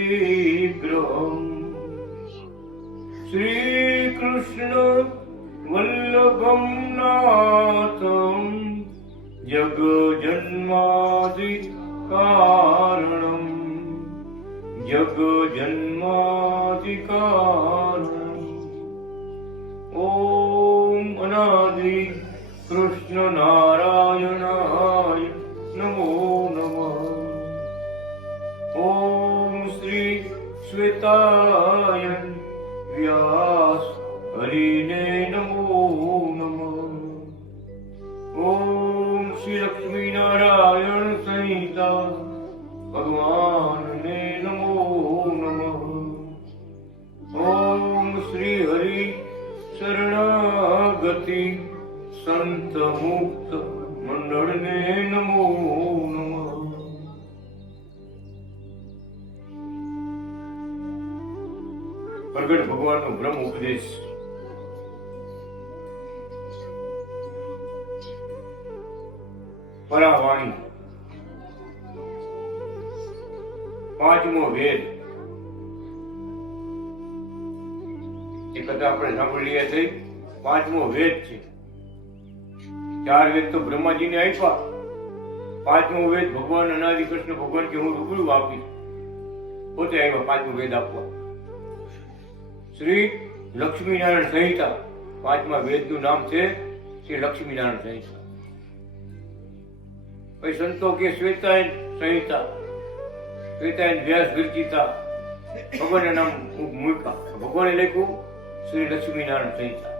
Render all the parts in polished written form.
विग्रहम् श्रीकृष्ण वल्लभं नाथं जगजन्मादिकारणं जगजन्मादिकारणम् ॐ अनादि कृष्ण नारायणाय नमो नमः। ॐ श्री श्वेताय व्यास हरिणे नमो नमः। ॐ श्री लक्ष्मी नारायण संहिता भगवान ने नमो नमः। ॐ श्री हरि शरणागति संत मुक्त मंडल ने नमो नमः। प्रगट भगवान नो ब्रह्म उपदेश परावाणी પાંચમો વેદ એ કથા આપણે સાંભળી રહ્યા છે। પાંચમો વેદ છે। ચાર વેદ તો બ્રહ્માજીને આપ્યા, પાંચમો વેદ ભગવાન અનાદિ કૃષ્ણ ભગવાન કે હું રૂબરૂ આપીશ, પોતે આવ્યા પાંચમો વેદ આપવા। શ્રી લક્ષ્મીનારાયણ સંહિતા, પાંચમા વેદનું નામ છે શ્રી લક્ષ્મીનારાયણ સંહિતા। પછી સંતો કે શ્વેતાયન સંહિતા, શ્વેતાયન વ્યાસ વિરચિતા, ભગવાનના નામ મૂક્યા, ભગવાને લખ્યું શ્રી લક્ષ્મીનારાયણ સંહિતા।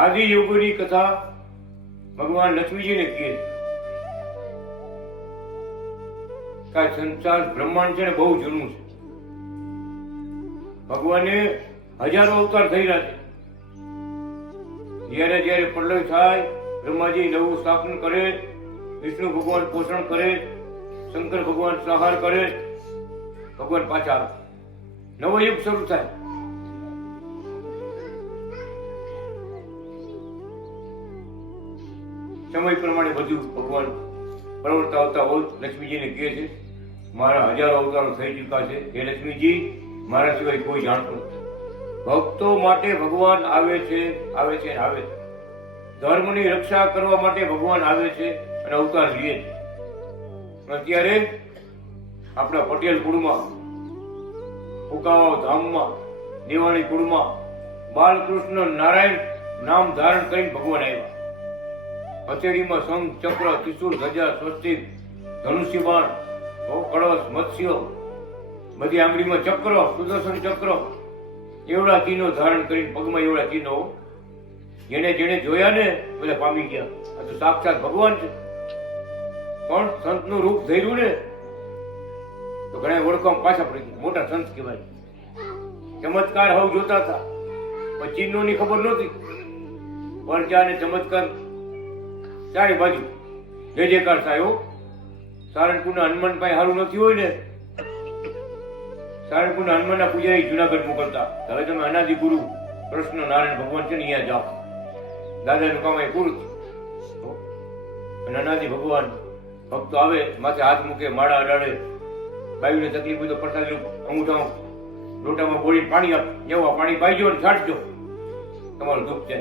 આદિ યુગની કથા ભગવાન લક્ષ્મીજીને કહે કે સંસાર બ્રહ્માંડ છે ને બહુ જૂનું છે, ભગવાને હજારો અવતાર થઈ રહ્યા છે। જયારે જયારે પ્રલય થાય, બ્રહ્માજી નવું સ્થાપન કરે, વિષ્ણુ ભગવાન પોષણ કરે, શંકર ભગવાન સંહાર કરે, ભગવાન પાછા આવે, નવો યુગ શરૂ થાય। સમય પ્રમાણે બધું ભગવાન પ્રવર્તા આવતા હોય। લક્ષ્મીજીને કહે છે મારા હજારો અવતારો થઈ ચૂક્યા છે, હે લક્ષ્મીજી મારા સિવાય કોઈ જાણતું નથી। ભક્તો માટે ભગવાન આવે છે, આવે છે, આવે છે। ધર્મની રક્ષા કરવા માટે ભગવાન આવે છે અને અવતાર લે છે। અત્યારે આપણા પટેલ કુળમાં, ફુકાવા ધામમાં, દેવાણી કુળમાં બાલકૃષ્ણ નારાયણ નામ ધારણ કરીને ભગવાન આવ્યા। હથેળીમાં શંખ, ચક્ર, ત્રિશૂળ, ધજા, સ્વસ્તિક, ધનુષ્ય બાણ, કળશ, મત્સ્ય, બધી આંગળીમાં ચક્ર, સુદર્શન ચક્ર, એવડા ચિહ્નો ધારણ કરીને, પગમાં એવડા ચિહ્નો, જેને જેને જોયા ને બધા પામી ગયા। આ તો સાક્ષાત ભગવાન છે। પણ સંતનું રૂપ ધર્યું ને તો ઘણા ઓળખવામાં પાછા પડી ગયા, મોટા સંત કહેવાય। ચમત્કાર હવ જોતા હતા પણ ચિહ્નોની ખબર નહોતી, પરચા ને ચમત્કાર ચારે બાજુ જય જયકાર થાય। સારણપુરના હનુમાન પાસે સારું નથી હોય ને, સારણપુરના હનુમાનના પૂજારી જુનાગઢ મોકલતા, હવે તમે અનાદિ ગુરુ કૃષ્ણ નારાયણ ભગવાન છે ને અહીંયા જાઓ, દાદાનું કામ એ પૂરું અને અનાદિ ભગવાન ભક્તો આવે, માથે હાથ મૂકે, માળા અડાડે, બાયુને તકલીફ હોય તો પ્રસાદ અંગૂઠા લોટામાં બોળીને પાણી આપ, જેવા પાણી પાઈજો ને છાંટજો, તમારું દુઃખ છે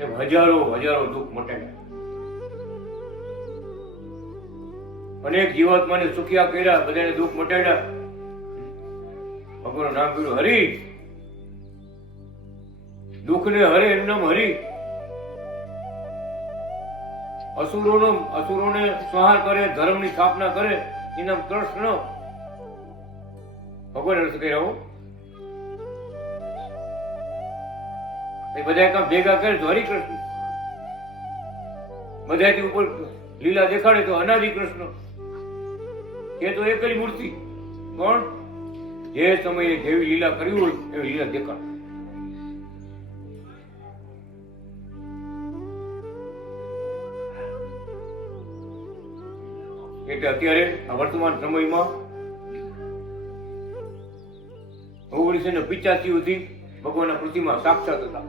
એમ હજારો હજારો દુઃખ મટાડ્યા। અનેક જીવાત્માને સુખિયા કર્યા, બધાને દુઃખ મટાડ્યા। ભગવાનનું નામ કર્યું હરિ, દુઃખને હરે એનું નામ હરિ। અસુરોને સંહાર કરે, ધર્મની સ્થાપના કરે, એનું નામ કૃષ્ણ। ભગવાન અર્થ કર્યા એ બધા કામ ભેગા કરે તો હરિકૃષ્ણ, બધાથી ઉપર લીલા દેખાડે તો અનાદિ કૃષ્ણ। એ તો એક જ મૂર્તિ, પણ જે સમયે જેવી લીલા કરી હોય એવી લીલા દેખાડે। એટલે અત્યારે આ વર્તમાન સમયમાં 1985 સુધી ભગવાનના પ્રતિમા સાક્ષાત હતા,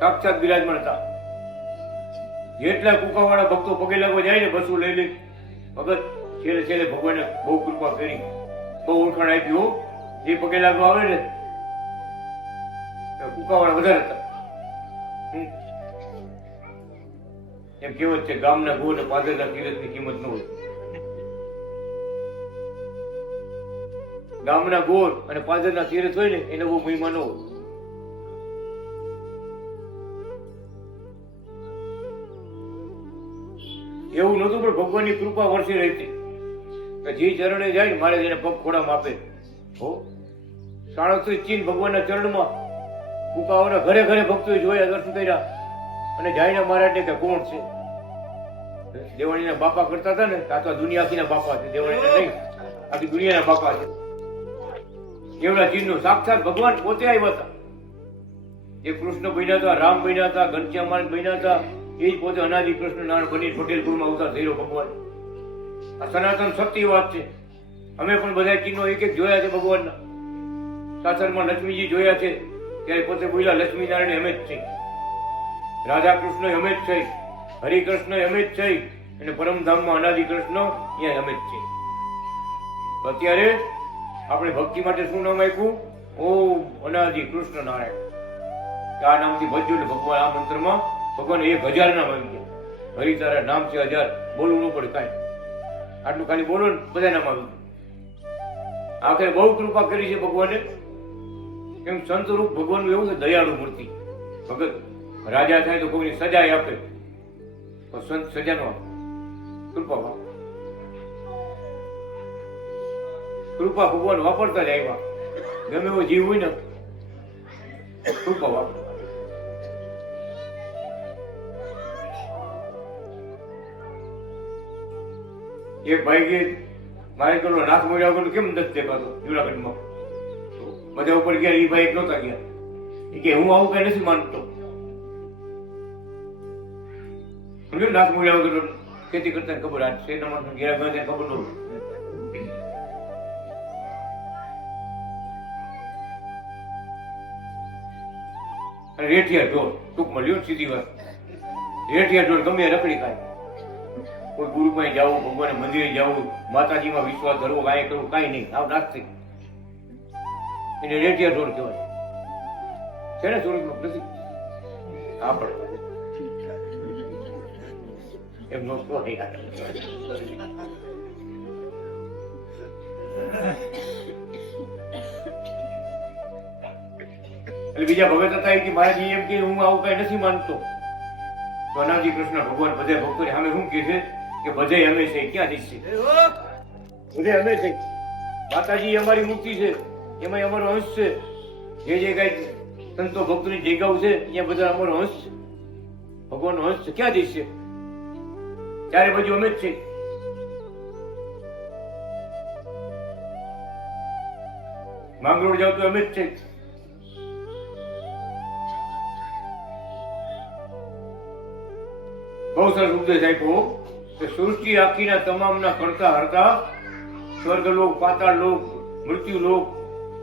સાક્ષાત બિરાજમાન હતા। જેટલા કુકાવાળા ભક્તો પગે લાગવા જાય ને બસું લઈ લે ભગત છેલ્લે છેલ્લે ભગવાને બહુ કૃપા કરી, બહુ ઓળખાણ આપી હો. જે પગે લાગવા આવે ને કુકાવાળા વધારે હતા. એમ કહેવત છે, ગામના ગો ને પાદરના તીરથની કિંમત ન હોય. ગામના ગોર અને પાદરના તીરથ હોય ને એને બહુ મહિમા ન હોય. એવું નતું, પણ ભગવાનની કૃપા વર્ષી રહેતી કે જે ચરણે જાય મારે એને પગ ખોડામાં આપે. હો 37 ચીન ભગવાનના ચરણમાં કુકાઓના ઘરે ઘરે ભક્તોએ જોયા, દર્શન કર્યા અને જાયના મહારાજને કે કોણ છે? દેવાણીના બાપા કરતા હતા ને, આ દુનિયા આખીના બાપા છે, દેવાણીના નહીં, આખી દુનિયાના બાપા છે. એવડા ચીનનો સાક્ષાત ભગવાન પોતે આવ્યા હતા. જે કૃષ્ણ બન્યા હતા, રામ બન્યા હતા, ઘનશ્યામ બન્યા હતા, એ જ પોતે અનાદિ કૃષ્ણ નારાયણ બની પટેલપુરમાં અવતાર થઈ રહ્યો ભગવાન. આ સનાતન સત્ય વાત છે. અમે પણ બધા ચિહ્નો એક એક જોયા છે ભગવાનના. સાસરમાં લક્ષ્મીજી જોયા છે, ત્યારે પોતે બોલ્યા લક્ષ્મીનારાયણ અમે જ છે, રાધા કૃષ્ણ અમે જ છે, હરિકૃષ્ણ અમે જ છે, અને પરમધામમાં અનાદિ કૃષ્ણ અહીંયા અમે જ છે. અત્યારે આપણે ભક્તિ માટે શું નામ આપ્યું? ઓમ અનાદિ કૃષ્ણ નારાયણ. આ નામથી ભજ્યું ને ભગવાન આ મંત્રમાં ભગવાન 1000 નામ આવી ગયા. હરિ તારા નામ છે 1000, બોલવું ન પડે કાંઈ, આટલું ખાલી બોલો ને બધા નામ આવી ગયા. આખરે બહુ કૃપા કરી છે ભગવાને. કેમ સંત રૂપ ભગવાનનું એવું છે, દયાળુ મૂર્તિ. ભગત રાજા થાય તો કોઈની સજા આપે, તો સંત સજા નો આપે, કૃપા. કૃપા ભગવાન વાપરતા જ આવ્યા. ગમે એવો જીવ હોય ને કૃપા વાપર. એક ભાઈ કે મારે પેલો નાથ મળ્યા વગર કેમ નથી દેખાતો જુનાગઢમાં? બધા ઉપર ગયા, એ ભાઈ નહોતા ગયા. એ કે હું આવું કઈ નથી માનતો. નાથ મળ્યા વગર ખેતી કરતા ખબર, આ શેરમાં ઘેરા ગયા ખબર ન હોય. રેઠિયા ઢોર ટૂંકમાં લ્યો, સીધી વાત. રેઠિયા ઢોર ગમે રખડી ખાય. કોઈ ગુરુ પાસે જવું, ભગવાન મંદિરે જવું, માતાજીમાં વિશ્વાસ ધરવો, કાંઈ કરવું કાંઈ નહીં, આવ નાસ્તિક. એને રેઠિયા ઢોર કહેવાય છે ને? થોડુંક નથી આપણે એમ નો એટલે બીજા ભગત હતા કે મહારાજ એમ કે હું આવું કઈ નથી માનતો. તો અનાદિ કૃષ્ણ ભગવાન બધા ભક્તો સામે શું કે છે કે બધે અમે છે. ક્યાં જઈશે? બધે અમે છે. માતાજી અમારી મૂર્તિ છે, એમાં અમારો અંશ છે. જે જે કઈ સંતો ભક્તોની જગ્યાઓ છે ત્યાં બધા અમારો અંશ છે, ભગવાનનો અંશ છે. ક્યાં જઈશે? ચારે બાજુ અમે જ છે. માંગરોળ જાવ તો અમે જ છે. બહુ સરસ ઉપદેશ આપ્યો કે સૃષ્ટિ આખીના તમામના કરતા હરતા સ્વર્ગલોક, પાતાળ લોક, મૃત્યુ લોક,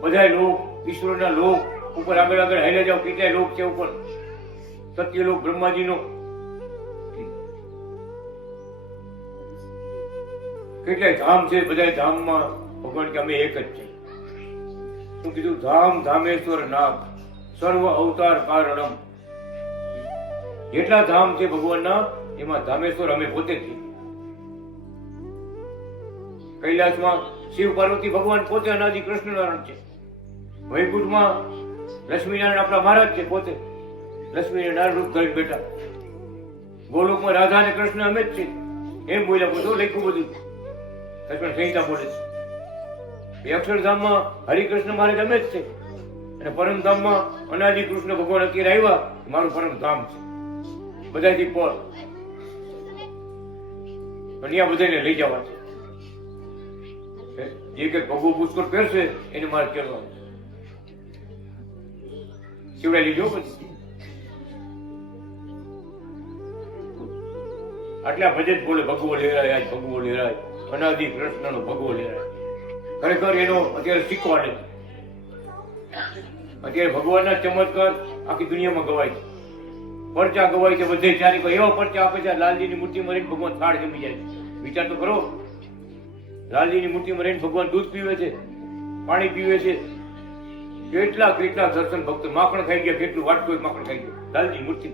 બધા લોક, ઈશ્વરના લોક ઉપર આગળ આગળ હાલ્યા જાવ. કેટલાય લોક છે ઉપર. સત્યલોક બ્રહ્માજીનો, કેટલાય ધામ છે. બધા ધામમાં ભગવાન કે અમે એક જ છે. શું કીધું? ધામ ધામેશ્વર નાથ સર્વ અવતાર કારણમ. જેટલા ધામ છે ભગવાનના, એમાં ધામેશ્વર અમે પોતે છીએ. કૈલાસમાં શિવ પાર્વતી ભગવાન પોતે અનાદિ કૃષ્ણ નારાયણ છે. વૈકુંઠમાં લક્ષ્મીનારાયણ આપણા મહારાજ છે, પોતે લક્ષ્મીનારાયણ રૂપ ધરી બેઠા. ગોલોકમાં રાધા અને કૃષ્ણ અમે જ છે. એમ બોલ્યા, બધું લખ્યું, બધું લક્ષ્મણ સંહિતા બોલે છે. અક્ષરધામમાં હરિકૃષ્ણ મહારાજ અમે જ છે, અને પરમધામમાં અનાદિ કૃષ્ણ ભગવાન અત્યારે આવ્યા, મારું પરમધામ છે. બધાથી પર અહીંયા બધાને લઈ જવા છે. જે કઈ ભગવો પુષ્કળ પહેરશે એને મારે કહેવાનું. શિવરાય લીધો પછી આટલા ભજન બોલે, ભગવો લેરાય, આજ ભગવો લેરાય, અનાદિ કૃષ્ણ નો ભગવો લેરાય. ખરેખર એનો અત્યારે શીખવાડે છે. અત્યારે ભગવાનના ચમત્કાર આખી દુનિયામાં ગવાય છે. પરચા ગવાય છે બધે ચારી કોઈ એવા પરચા આપે છે લાલજીની મૂર્તિમાં રહીને ભગવાન થાળ જમી જાય છે. વિચાર તો કરો, લાલજીની મૂર્તિમાં રહીને ભગવાન દૂધ પીવે છે, પાણી પીવે છે. કેટલા કેટલા દર્શન ભક્તો માખણ ખાઈ ગયા, કેટલું વાટતું માખણ ખાઈ ગયા લાલજી મૂર્તિ.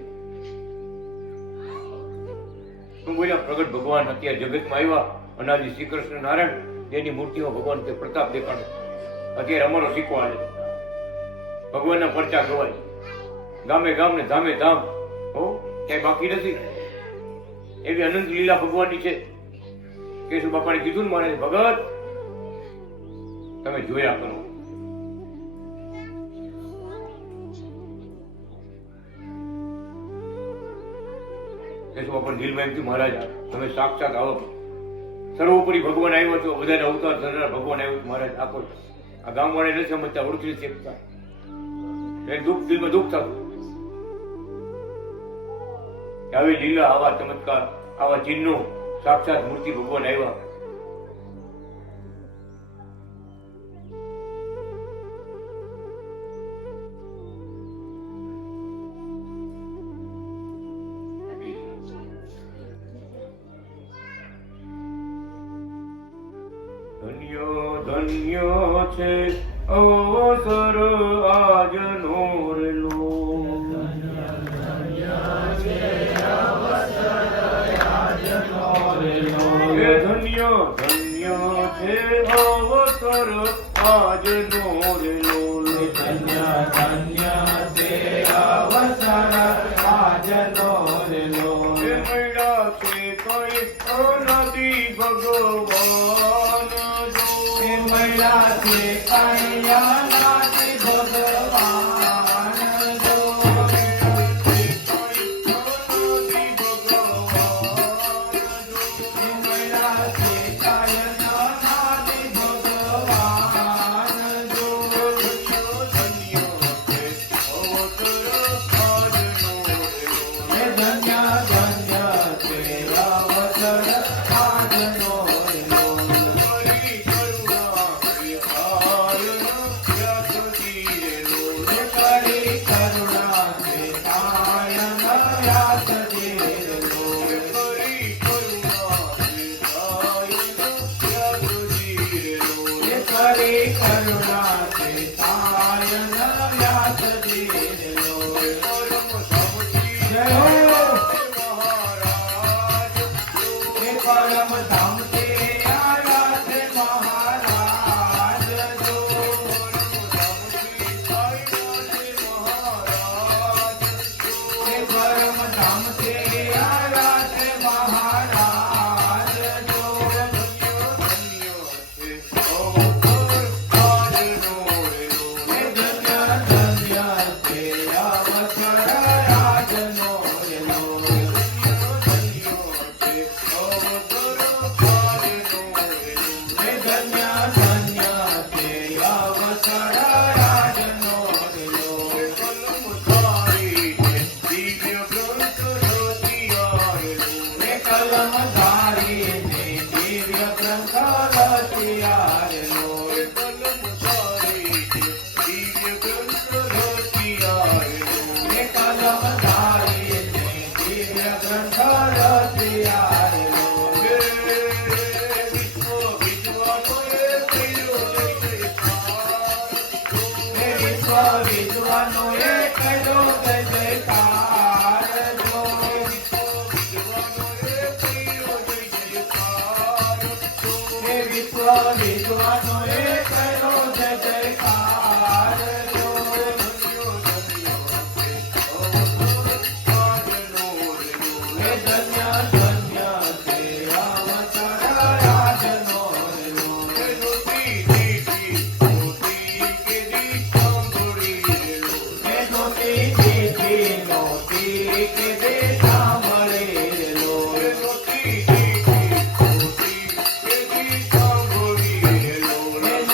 શું બોલ્યા? પ્રગટ ભગવાન અત્યારે જગતમાં આવ્યા, અનાદિ શ્રી કૃષ્ણ નારાયણ જેની મૂર્તિમાં ભગવાન તે પ્રતાપ દેખાડે. અત્યારે અમારો સિક્કો હાલે, ભગવાનના પરચા ગવાય ગામે ગામ ને ધામે ધામ. હો ક્યાંય બાકી નથી. એવી અનંત લીલા ભગવાનની છે. કેશુ બાપાને કીધું ને મારે, ભગત તમે જોયા કરો. કેશુ બાપાને દિલમાં એમ થયું, મહારાજ તમે સાક્ષાત આવો, સર્વોપરી ભગવાન આવ્યો છો, બધાને અવતાર ધરનાર ભગવાન આવ્યો છો. મહારાજ આપો. આ ગામ વાળા નથી સમજતા, ઓળખી નથી શકતા. દુઃખ દિલમાં દુઃખ થતું. આવી લીલા, આવા ચમત્કાર, આવા ચિહ્નો, સાક્ષાત મૂર્તિ ભગવાન આવ્યા. ધન્ય ધન્ય છે અવસર આજનો રેલો. ધન્ય ધન્ય છે અવસર આજનો રેલો. ધન્ય ધન્ય છે અવસર આજનો રેલો. મળ્યા છે કઈ અનાદિ ભગવાન જો. મળ્યા છે કઈ અનાદિ ભગવાન જો.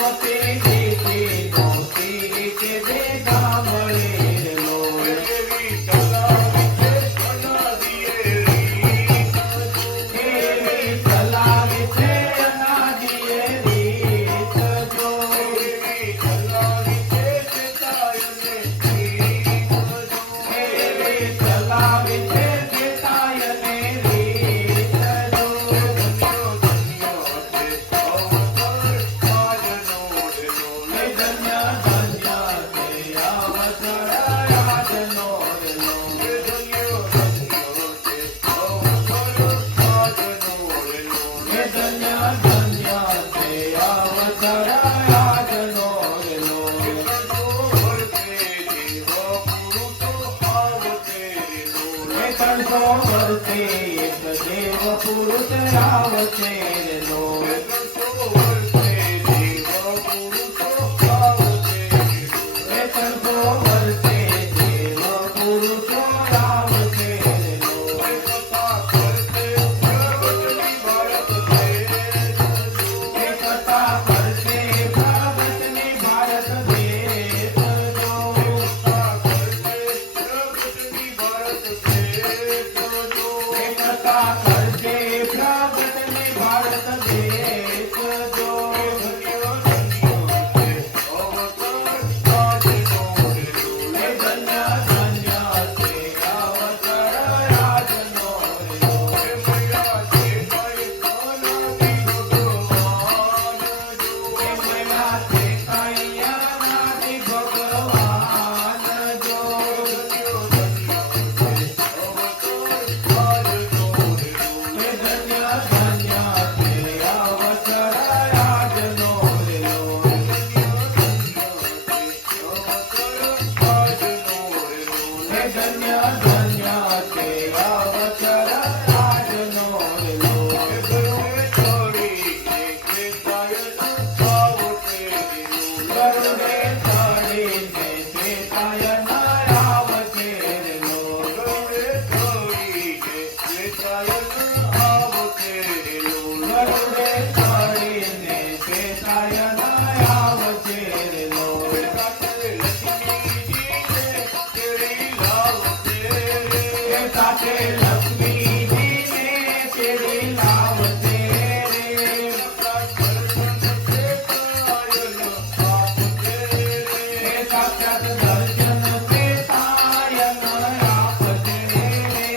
Thank you. આવશે રે લોલ. એ 300 વર્ષે દેવ પુરુષો આવશે રે લોલ. એ કથા કરશે પ્રગટની ભારત દેશ જો. એ કથા કરશે પ્રગટની ભારત દેશ જો. એ કથા કરશે પ્રગટની ભારત દેશ જો. એ ધન્ય ધન્ય છે અવસર રાજનો રે લોલ. એ મહિલા છે કઈ અનાદિ ભગવાન જો. એ ધન્ય ધન્ય છે અવસર રાજનો રે લોલ. એ ધન્ય ધન્ય છે અવસર રાજનો રે લોલ. ગરુડે ચડીને શ્વેતાયન આવશે રે લોલ. ગરુડે ચડીને શ્વેતાયન આવશે રે લોલ. એ સાથે લક્ષ્મીજીને તેડી લાવશે રે. એ સાક્ષાત દર્શન શ્વેતાયન આપશે રે.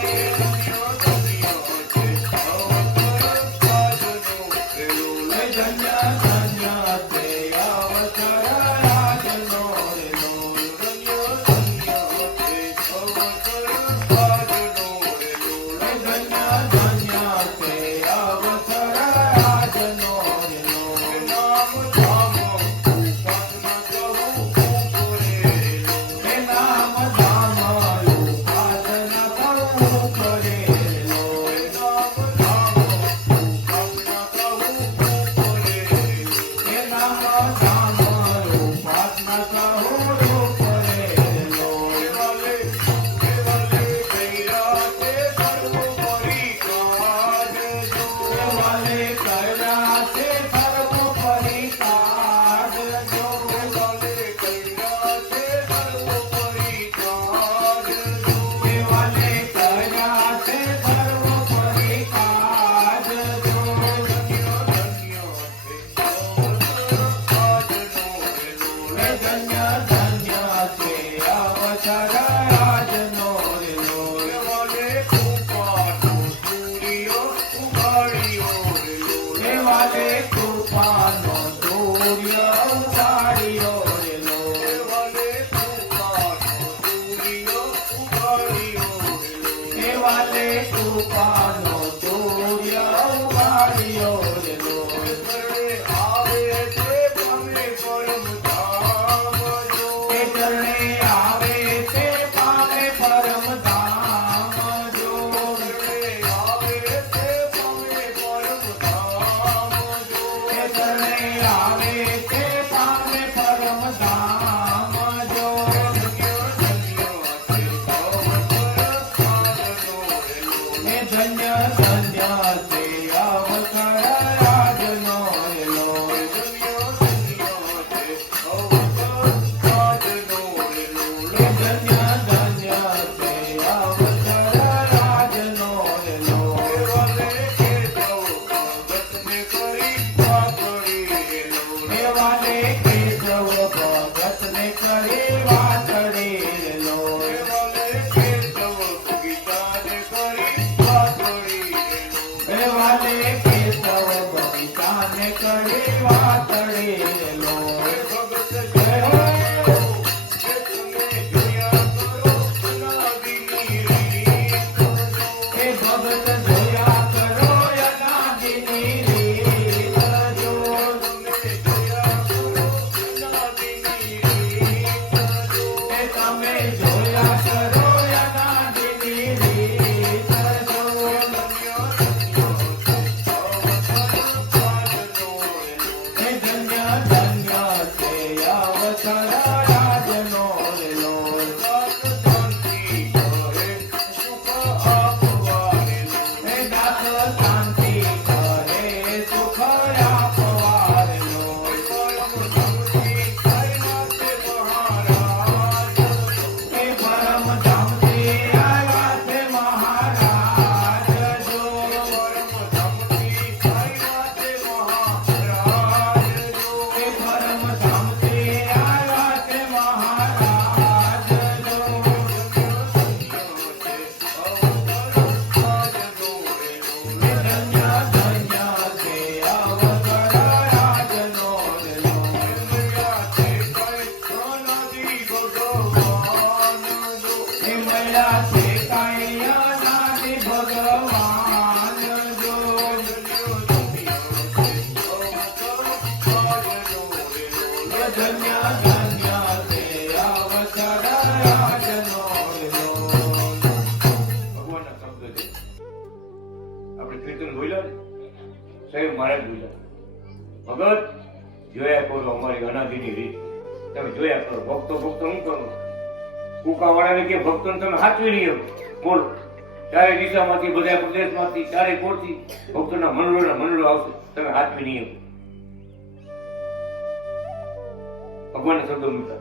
એ ધન્ય ધન્ય છે અવસર રાજનો રે લોલ. એ ધન્ય ધન્ય છે અવસર રાજનો રે લોલ. એ નામ ધામ ઉપાસના કરવું કરે રે લોલ. એ નામ ધામ ઉપાસના કરવું કરે રે લોલ. એ વાલે કર્યા છે સર્વોપરી કાજ જો. એ વાલે કર્યા છે સર્વોપરી કાજ જો. એ ધન્ય ધન્ય છે અવસર રાજનો રે લોલ. એ વાલે કૃપાનો સૂર્ય ઉગાડ્યો રે લોલ. એ વાલે કૃપાનો સૂર્ય ઉગાડ્યો રે લોલ. એ ચરણે આવે છે પામે પરમ ધામ જો. એ ચરણે આવે છે પામે પરમ ધામ જો. એ ધન્ય ધન્ય છે અવસર રાજનો રે લોલ. એ ધન્ય ધન્ય છે અવસર રાજનો રે લોલ. એ વાલે કેશવ ભગતને કરી વાતડી રે લોલ. એ વાલે કેશવ બગીચાને કરી વાતડી રે લોલ. એ ભગત જોયા કરો અનાદિની રીત જો. એ તમે જોયા કરો અનાદિની રીત જો. સાહેબ મારે જ પૂછા ભગત જોયા કરો અમારી અનાદિની રીત તમે જોયા કરો ભક્તો શું કરો કુકાવાળાને કે ભક્તોને તમે સાચવી નહીં બોલો ચારે દિશામાંથી બધા પ્રદેશમાંથી ચારે કોરથી ભક્તોના મંડળો આવશે તમે સાચવી નહીં ભગવાનને શબ્દો મૂકતા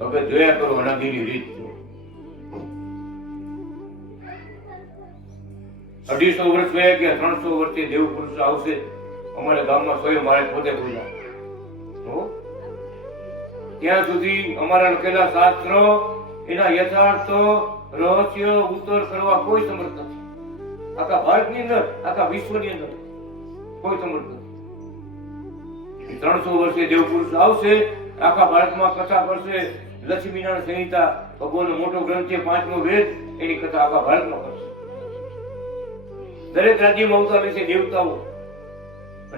ભગત જોયા કરો અનાદિની રીત 250 વર્ષ વયા ગયા 300 વર્ષથી દેવ પુરુષ આવશે અમારા ગામમાં સ્વયં મારે પોતે બોલ્યા ત્યાં સુધી અમારા લખેલા શાસ્ત્ર એના યથાર્થ રહસ્ય ઉત્તર કરવા કોઈ સમર્થ નથી આખા ભારતની અંદર આખા વિશ્વની અંદર કોઈ સમર્થ નથી 300 વર્ષે દેવ પુરુષ આવશે આખા ભારતમાં કથા કરશે લક્ષ્મીનારાયણ સંહિતા ભગવાનનો મોટો ગ્રંથ છે 5મો વેદ એની કથા આખા ભારતમાં કરશે દરેક રાજ્યમાં અવતાર લેશે દેવતાઓ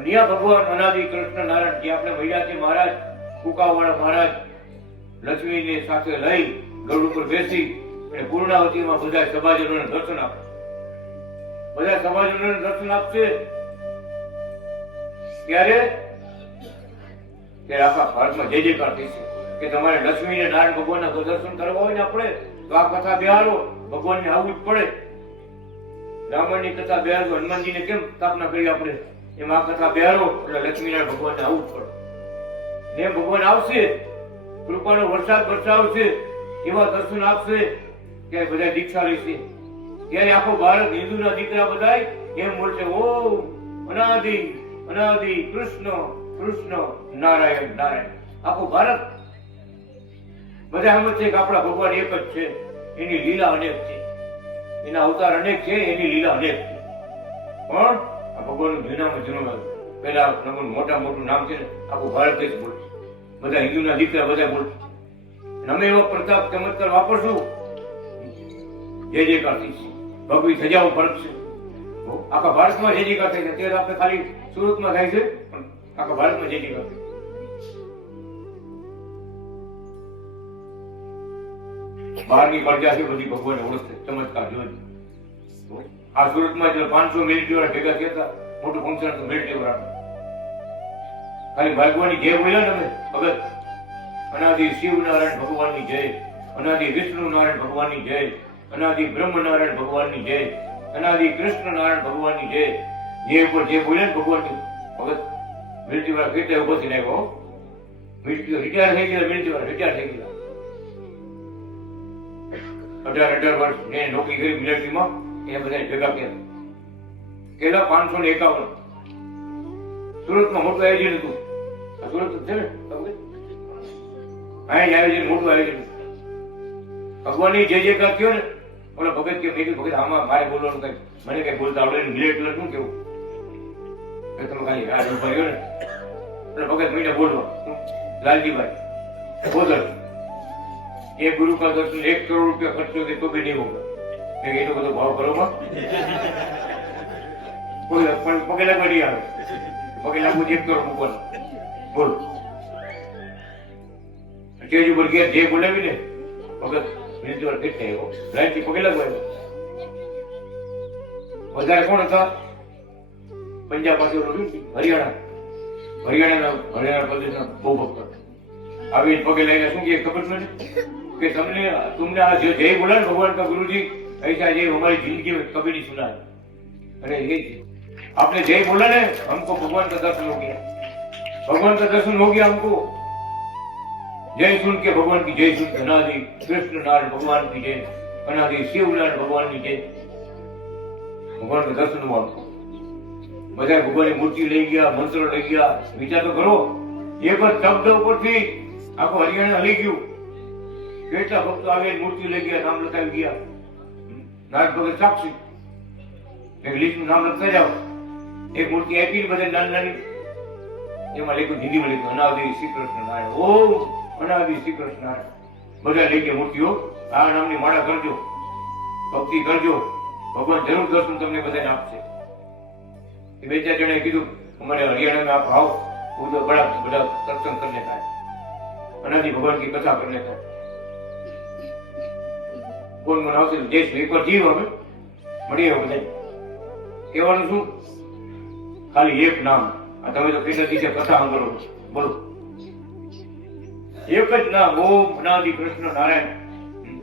ન્યા ભગવાન અનાદિ કૃષ્ણ નારાયણ જે આપણે મળ્યા છે મહારાજ કુકાવાળા મહારાજ લક્ષ્મીને સાથે લઈ ગરુડ ઉપર બેસી અને પૂર્ણાવતીમાં બધા સભાજનોને દર્શન આપે બધા સભાજનોને દર્શન આપશે ત્યારે આખા ભારતમાં જય જયકાર થશે કે તમારે લક્ષ્મી ને નારાયણ ભગવાનના દર્શન કરવા હોય ને આપણે તો આ કથા બિહારો ભગવાનને આવવું જ પડે રામાયણની કથા બિહારો હનુમાનજીને કેમ સ્થાપના કરી આપણે એમાં આ કથા બિહારો એટલે લક્ષ્મીનારાયણ ભગવાનને આવવું જ પડે ને ભગવાન આવશે કૃપાનો વરસાદ વરસાવશે એવા દર્શન આપશે ત્યારે બધા દીક્ષા લેશે ત્યારે આખો ભારત હિન્દુના દીકરા બધા એમ બોલશે ઓમ અનાદિ અનાદિ કૃષ્ણ કૃષ્ણ નારાયણ નારાયણ આખું ભારત બધા એમ છે કે આપણા ભગવાન એક જ છે એની લીલા અનેક છે એના અવતાર અનેક છે એની લીલા અનેક છે પણ આ ભગવાનનું જૂનામાં જૂનું પેલા મોટું નામ છે ને આખું ભારત દેશ બોલશે બધા હિન્દુના દીકરા બધા બોલશે અમે એવો પ્રતાપ ચમત્કાર વાપરશું જય જયકાર થશે ભગવી સજાઓ ફરકશે આખા ભારતમાં જય જયકાર થાય છે અત્યારે આપણે ખાલી સુરતમાં થાય છે પણ આખા ભારતમાં જય જયકાર થાય બહારની પ્રજા છે બધી ભગવાનને ઓળખશે ચમત્કાર જોઈ આ સુરતમાં 500 મિલિટરી વાળા ભેગા થયા હતા મોટું ફંક્શન હતું મિલિટરી વાળા ખાલી ભાગવાની જય બોલ્યા ને ભગત અનાદિ શિવ નારાયણ ભગવાનની જય અનાદિ વિષ્ણુ નારાયણ ભગવાનની જય અનાદિ બ્રહ્મ નારાયણ ભગવાનની જય અનાદિ કૃષ્ણ નારાયણ ભગવાનની જય જે ઉપર જે બોલ્યા ને ભગવાનની ભગત મિલિટરી વાળા કેટલા ઉભો થઈને આવ્યો મિલિટરી રિટાયર થઈ ગયા મિલિટરી વાળા રિટાયર થઈ ગયા 18 વર્ષ ને નોકરી કરી મિલિટરીમાં એ બધા ભેગા કર્યા કેટલા 551 સુરતમાં મોટું આયોજન હતું સુરત છે ને આયોજન મોટું આયોજન ભગવાનની જય જયકાર થયો ને ઓલા ભગત કે મેં ભગત આમાં મારે બોલવાનું કઈ મને કઈ બોલતા આવડે મિલિટરી શું કેવું તમે ખાલી હાથ ઉભા રહ્યો ને એટલે ભગત મહિને બોલવા લાલજીભાઈ બોધર એ ગુરુ કા દર્શન 1 કરોડ રૂપિયા ખર્ચો કે તો બી નહીં હોગા એટલો બધો ભાવ બરોબર કોઈ પણ પગે લાગવા નહીં આવે પગે લાગવું 1 કરોડ મૂકવાનું બોલ સ્ટેજ ઉપર ગયા જે બોલાવી ને ભગત મિનિટ વાર ફિટ થયો લાઈન થી પગે લાગવા વધારે કોણ હતા પંજાબ પાસે હરિયાણા પ્રદેશના બહુ ભક્ત આવી પગે લઈને શું કહે ખબર નથી कि तुमने आज जय बोला ना भगवान का गुरु जी ऐसा जय हमारी जिंदगी में कभी नहीं सुना है अरे ये आपने जय बोला ना हमको भगवान का दर्शन हो गया भगवान का दर्शन हो गया हमको जय सुन के भगवान की जय सुन अनादि कृष्ण नारायण भगवान की जय अनादि शिव नारायण भगवान की जय भगवान का दर्शन हुआ हमको બધા ભગવાનની મૂર્તિ લઈ ગયા મંત્રો લઈ ગયા વિચાર તો કરો એક વાર શબ્દ ઉપરથી આખું હરિયાણા હલી ગયું કેટલા ભક્તો આવે મૂર્તિ લઈ ગયા નામ લખાવી ગયા નારદ ભગત સાક્ષી એક લિસ્ટનું નામ લખતા જાઓ એક મૂર્તિ આપી બધા નાની નાની એમાં લખ્યું હિન્દીમાં લખ્યું અનાદિ શ્રી કૃષ્ણ નારાયણ ઓમ અનાદિ શ્રી કૃષ્ણ નારાયણ બધા લઈ ગયા મૂર્તિઓ આ નામની માળા કરજો ભક્તિ કરજો ભગવાન જરૂર દર્શન તમને બધાને આપશે એ બે ચાર જણાએ કીધું અમારે હરિયાણા में आप आओ उधर बड़ा बड़ा सत्संग करने का है अनादि भगवान की कथा करने का है કોણ મનાવશે દેશ એક વાર જીવ હવે મળીએ બધા કહેવાનું શું ખાલી એક નામ. આ તમે તો કૃષ્ણ દીધે કથા સાંભળો છો. બોલો, એક જ નામ, ઓમ અનાદિ કૃષ્ણ નારાયણ.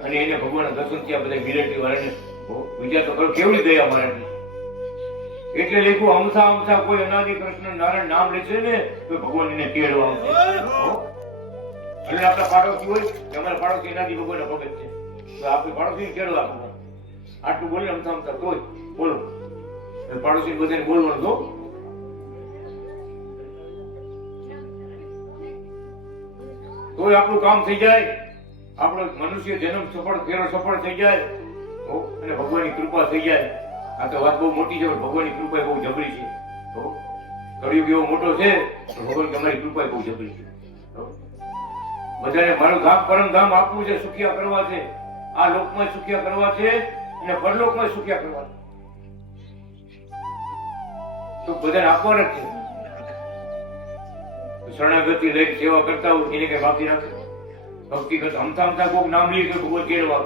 અને એને ભગવાનના દર્શન થયા બધા મિલિટરી વાળાને. વિચાર તો કરો કેવડી દયા મારે. એટલે લખ્યું, અમથા અમથા કોઈ અનાદિ કૃષ્ણ નારાયણ નામ લેશે ને તો ભગવાન એને તેડવા આવશે. એટલે આપણા પાડોશી હોય કે અમારા પાડોશી અનાદિ ભગવાનના ભગત છે, તો આપણે પાડોશી તેડવા આપવું. આટલું બોલે અમથા અમથા તોય બોલો, પાડોશી બધાને બોલવાનું તો. તોય આપણું કામ થઈ જાય, આપણો મનુષ્ય જન્મ સફળ થઈ જાય અને ભગવાનની કૃપા થઈ જાય. આ તો વાત બહુ મોટી છે, પણ ભગવાનની કૃપા બહુ જબરી છે. કળિયુગ એવો મોટો છે તો ભગવાન તમારી કૃપા બહુ જબરી છે. બધાને મારું ધામ પરમ ધામ આપવું છે, સુખિયા કરવા છે. આ લોકમાં સુખિયા કરવા છે અને પરલોકમાં સુખિયા કરવા છે. તો બધાને આપવાના જ છે. શરણાગતિ લઈને સેવા કરતા હોય એને કઈ બાકી રાખે. ભક્તિ કરતા અમથા અમથા કોઈક નામ લઈ તો ભગવાન કેળવા.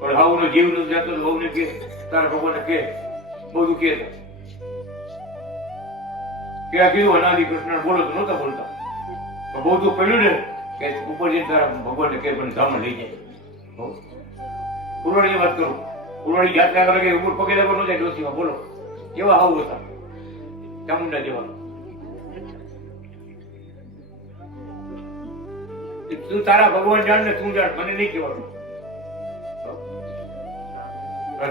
પણ હાવનો જીવ નો જતો વહુને કે તારા ભગવાન કે બધું કે આ કીધું અનાદિ કૃષ્ણ બોલો તો નહોતા બોલતા. બહુ તો પડ્યું ને કે ઉપર જઈને તારા ભગવાનને કે મને ધામ લઈ જાય. પુરવાડીની વાત કરું, પુરવાડી જાત્રા કરે કે ઉપર પગે લાગો ન જાય ડોસીમાં. બોલો કેવા હાવ હતા ચામુંડા જેવા. તું તારા ભગવાન જાણ ને તું જાણ, મને નહીં કહેવાનું.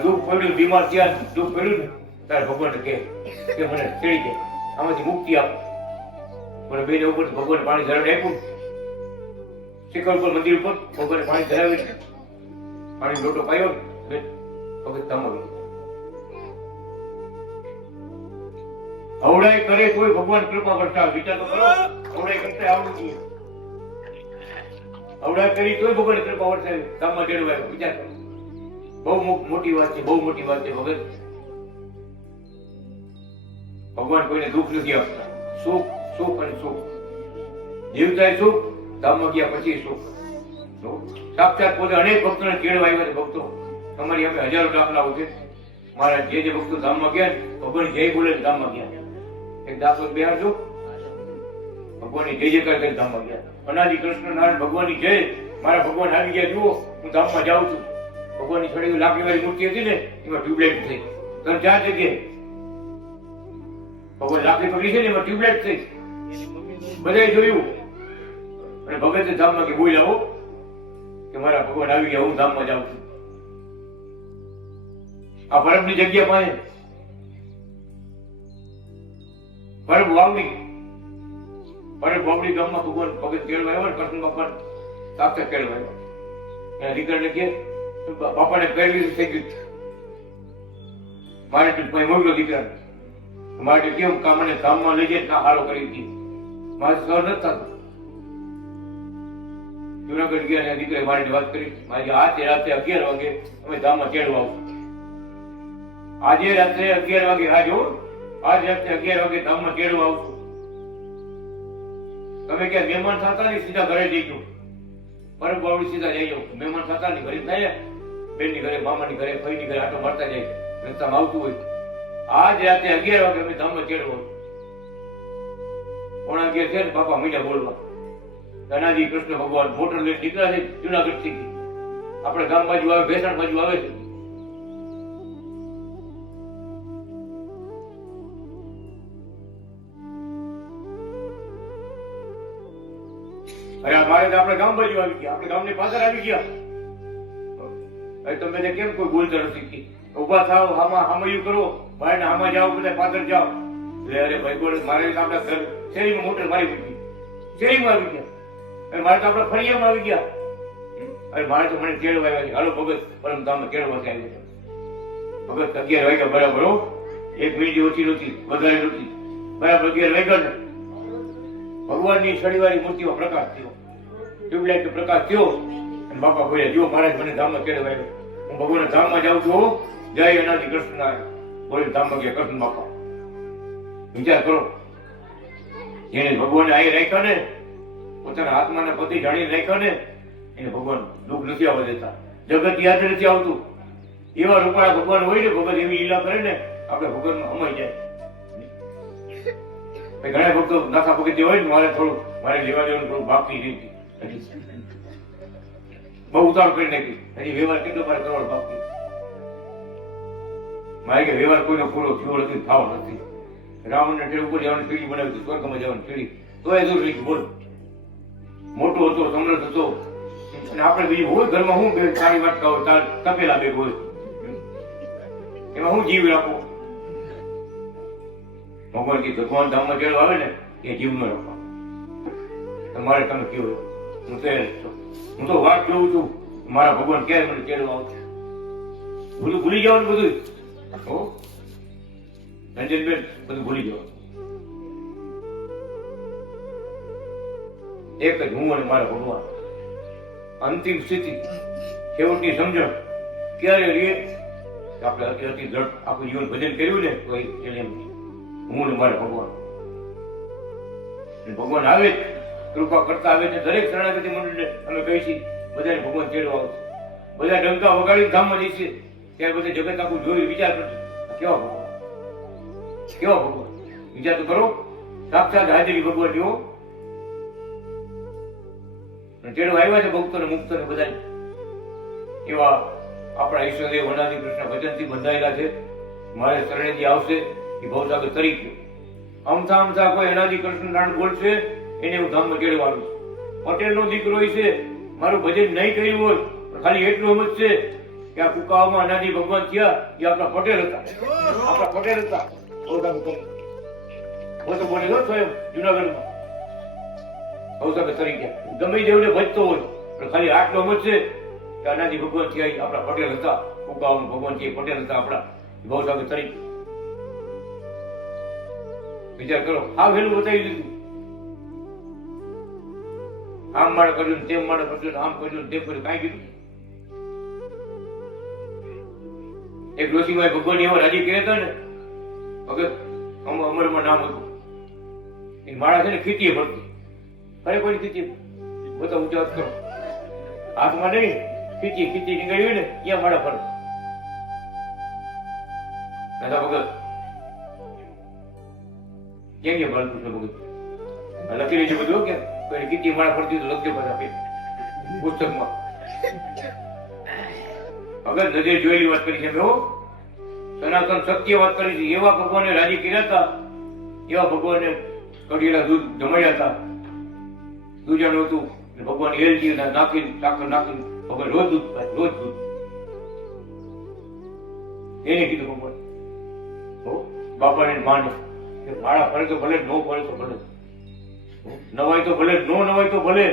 દુઃખ પડ્યું, બીમાર થયા, દુઃખ પડ્યું ને તારા ભગવાન કે મને ચડી જાય, આમાંથી મુક્તિ આપો. મને બેને ઉપર ભગવાન પાણી ધરાવી આપ્યું, શિખર ઉપર મંદિર ઉપર ભગવાન પાણી ધરાવી, પાણી લોટો પાયો ભગત તમારો. અવડાય કરે કોઈ ભગવાન કૃપા કરતા. વિચાર તો કરો, અવડાય કરતા આવડું જોઈએ. અવડાય કરી તોય ભગવાન કૃપા વર્તાવી ધામમાં તેડવાય. વિચાર કરો, બહુ મોટી વાત છે, બહુ મોટી વાત છે. ભગત ભગવાન કોઈને દુઃખ નથી આપતા. સુખ સુખ અને સુખ. જીવતા સુખ, ધામમાં ગયા પછી સુખ. સાક્ષાત પોતે અનેક ભક્તોને તેડવા આવ્યા છે. ભક્તો તમારી અમે હજારો દાખલાઓ છે. મારા જે ભક્તો ધામમાં ગયા ભગવાન જય બોલે ધામમાં ગયા. એક દાખલો બિહાર જો ભગવાનની જય જયકાર કરી ધામમાં ગયા. અનાદિ કૃષ્ણ નારાયણ ભગવાનની જય. મારા ભગવાન આવી ગયા, જુઓ હું ધામમાં જાઉં છું. ભગવાનની છડી લાકડી વાળી મૂર્તિ હતી ને એમાં ટ્યુબલાઇટ થઈ. 3-4 જગ્યાએ ભગવાન લાકડી પકડી છે ને એમાં ટ્યુબલાઇટ થઈ. બધાએ જોયું અને ભગતે ધામમાં કે બોલ આવો કે મારા ભગવાન આવી ગયા, હું ધામમાં જાઉં છું. આ પરબની જગ્યા પાસે પરબ વાવડી ગામમાં ભગવાન ભગત કેળવા આવ્યો ને કૃષ્ણ બાપા સાક્ષાત કેળવા આવ્યો. એના દીકરાને કે બાપાને પહેલી થઈ ગયું મારે મોકલો દીકરાને. મારે કેમ કામને ધામમાં લઈ જાય ના હારો કરી હતી. મારે સર નથી થતું. જુનાગઢ ગયા દીકરાએ મારી વાત કરી, મારી આજે રાત્રે 11 વાગે અમે ધામમાં તેડવા આવું. આજે રાત્રે 11 વાગે આજ રાત્રે 11 વાગે ધામમાં તેડવા આવશું. તમે ક્યાં મહેમાન થતા નહીં, સીધા ઘરે જઈ ગયો. પરબ વાવડી સીધા જઈ જાવ. મહેમાન થતા નહીં, ઘરે થાય બેનની ઘરે, મામાની ઘરે, ભાઈની ઘરે આટો મારતા જાય, રસ્તામાં આવતું હોય. આજ રાત્રે 11 વાગે અમે ધામમાં તેડવા. 11:15 છે ને બાપા મીઠા બોલવા. અનાદિ કૃષ્ણ ભગવાન મોટર લઈને નીકળ્યા છે જુનાગઢ થી. આપણે ગામ બાજુ આવે, ભેસાણ બાજુ આવે છે. અરે મારે તો આપણે ગામ બાજુ આવી ગયા, આપણે ગામની પાછળ આવી ગયા. હવે તમે કેમ કોઈ બોલતા નથી? ઉભા થાવ, હામયું કરો, ભાઈ હામાં જાઓ, બધા પાછળ જાઓ. અરે ભાઈ બોલ, મારે આપણા ઘર શેરીમાં મોટર મારી મૂકી, શેરીમાં આવી ગયા. અને મારે તો આપણા ફળિયામાં આવી ગયા. અરે મારે તો મને તેડવા આવ્યા છે. હાલો ભગત પરમ ધામમાં તેડવા આવ્યા. ભગત 11 વાગ્યા બરાબર. 1 મિનિટ ઓછી નહોતી, વધારે નહોતી, બરાબર 11 વાગ્યા ને ભગવાનની છડીવાળી મૂર્તિમાં પ્રકાશ થયો, ટ્યુબલાઇટ પ્રકાશ થયો. અને બાપા બોલ્યા, જો મહારાજ મને ધામમાં તેડવા આવ્યો, હું ભગવાનના ધામમાં જાઉં છું. જય અનાદિ કૃષ્ણ નારાયણ બોલે ધામમાં ગયા કૃષ્ણ બાપા. વિચાર કરો, જેને ભગવાને અહીં રાખ્યા ને, પોતાના આત્માના પતિ જાણી રાખ્યા ને, એને ભગવાન દુઃખ નથી આવવા દેતા. જગત યાદ નથી આવતું. એવા રૂપાળા ભગવાન હોય ને, ભગત એવી લીલા કરે ને, આપણે ભગવાનમાં અમાઈ જાય. ઘણા ભક્તો નાખા પગતી હોય ને મારે લેવા દેવાનું થોડું બાકી રહી બહુ ઉતાવળ કરી નાખી હજી વ્યવહાર કેટલો મારે કરવાનો બાકી મારે કે વ્યવહાર કોઈનો પૂરો થયો નથી થાવ નથી રાવણને ટેવ ઉપર જવાની સીડી બનાવી હતી સ્વર્ગમાં જવાની સીડી તો એ દૂર રહી બોલ મોટો હતો સમૃદ્ધ હતો અને આપણે બીજું હોય ઘરમાં હું બે સારી વાત કહો તાર તપેલા બે હોય એમાં હું જીવ રાખો ભગવાન કી ભગવાન ધામમાં જેડો આવે ને એ જીવ ન રાખવા તમારે તમે કેવું હું તો વાત જોઉં છું મારા ભગવાન ક્યારે મને ચેડો આવશે બધું ભૂલી જવાનું બધું હો રંજનબેન બધું ભૂલી જવાનું એક જ હું અને મારા ભગવાન અંતિમ સ્થિતિ છેવટની સમજણ ક્યારે રહીએ આપણે અતિ દ્રઢ આખું જીવન ભજન કર્યું ને તો એને હું ને મારા ભગવાન ભગવાન આવે કૃપા કરતા આવે છે દરેક શરણાગતિ મંડળને અમે કહી છીએ બધાને ભગવાન ચેડવા આવશે બધા ડંકા વગાડી ધામમાં જઈશે ત્યારે બધા જગત આખું જોયું વિચાર કરશે કેવા ભગવાન વિચાર તો કરો સાક્ષાત હાજરી ભગવાન જેવો ચેડવા આવ્યા છે ભક્તોને મુક્તોને બધા એવા આપણા ઈશ્વરદેવ અનાદિ કૃષ્ણ ભજનથી બંધાયેલા છે મારે શરણેજી આવશે એ ભવસાગર તરીકે અમથા કોઈ અનાદિ કૃષ્ણ નામ બોલશે એને હું ધામમાં ચેડવાનું પટેલ નો દીકરો છે મારું ભજન નહીં કર્યું હોય ખાલી એટલું સમજશે કે આ કુકાવામાં અનાદિ ભગવાન થયા એ આપણા પટેલ હતા હું તો બોલેલો સ્વયં જુનાગઢમાં ભવસાગર તરીકે ગમે જેવડે ભજતો હોય પણ ખાલી આટલો સમજશે કે અનાદિ ભગવાન થયા એ આપણા પટેલ હતા કુકાવામાં ભગવાન છે પટેલ હતા આપણા ભવસાગર તરીકે વિચાર કરો આ વહેલું બતાવી દીધું આમ મારે કર્યું તેમ મારે કર્યું આમ કર્યું તેમ કર્યું કાંઈ કીધું એક ડોશીમાં ભગવાન એવા રાજી કર્યા હતા ને વગર અમરમાં નામ હતું એ માળા છે ને ખીચીએ ભરતી અરે કોઈ ખીચી બધા ઊંચા કરો હાથમાં નહીં ખીચી નીકળી હોય ને ત્યાં માળા ફરે દાદા વગર કેમ કે બાલકૃષ્ણ ભગત લખી લેજો બધું કે કોઈ કીટી માળા પડતી તો લખજો બધા પુસ્તકમાં અગર નજરે જોયેલી વાત કરી છે સનાતન સત્ય વાત કરી છે એવા ભગવાને રાજી કર્યા હતા એવા ભગવાને કઢેલા દૂધ જમાડ્યા હતા દૂજાનું હતું ભગવાન એલજી નાખીને સાકર નાખીને ભગવાન રોજ દૂધ એને કીધું ભગવાન બાપાને માને માળા ફરે તો ભલે નો ફરે તો ભલે નવાય તો ભલે નો નવાય તો ભલે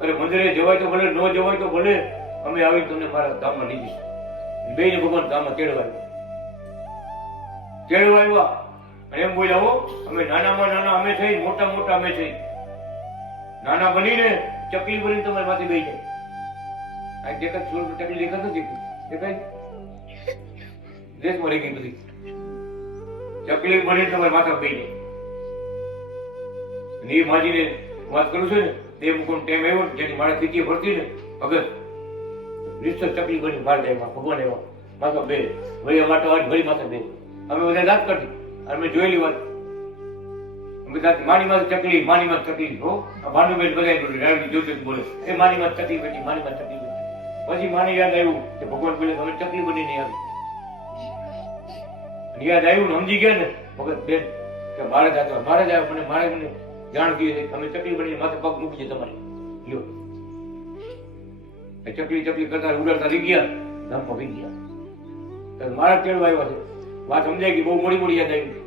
અરે મંદિરે જવાય તો ભલે નો જવાય તો ભલે અમે આવી તમને મારા ધામમાં લઈ જઈશું બે ને ભગવાન ધામમાં તેડવા આવ્યા અને એમ બોલ્યા અમે નાનામાં નાના અમે થઈ મોટા અમે થઈ નાના બનીને ચકલી બનીને તમારી માથે બેસી જાય આ દેખાત સ્વરૂપ ચકલી દેખાત નથી દેખાય દેશમાં રહી ગઈ બધી ચકલી બનીને તમારી માથે બેસી જાય એ માજીને વાત કરું છું ને તે મુકુમ ટેમ આવ્યો જેની મારા ખીચી ભરતી ને અગર રીત ચકલી બની બહાર જાય ભગવાન એવા માથા બે વળી માટે વાત ભરી માથા બે અમે બધા દાંત કાઢી અમે જોયેલી વાત બધા માની માં ચકલી હો ભાનુબેન બધા જોતે બોલે એ માની માં ચકલી બેઠી પછી માની યાદ આવ્યું કે ભગવાન બોલે તમે ચકલી બની નહીં આવી યાદ આવ્યું ને સમજી ગયા ને ભગત બેન કે મારે જ આવ્યો મને જાણ કરી અમે ચકલી બની માથે પગ મૂકી છે તમારે લ્યો ચકલી કરતા ઉડાડતા રહી ગયા ધામમાં રહી ગયા મારા તેડવા આવ્યા છે વાત સમજાય કે બહુ મોડી યાદ આવી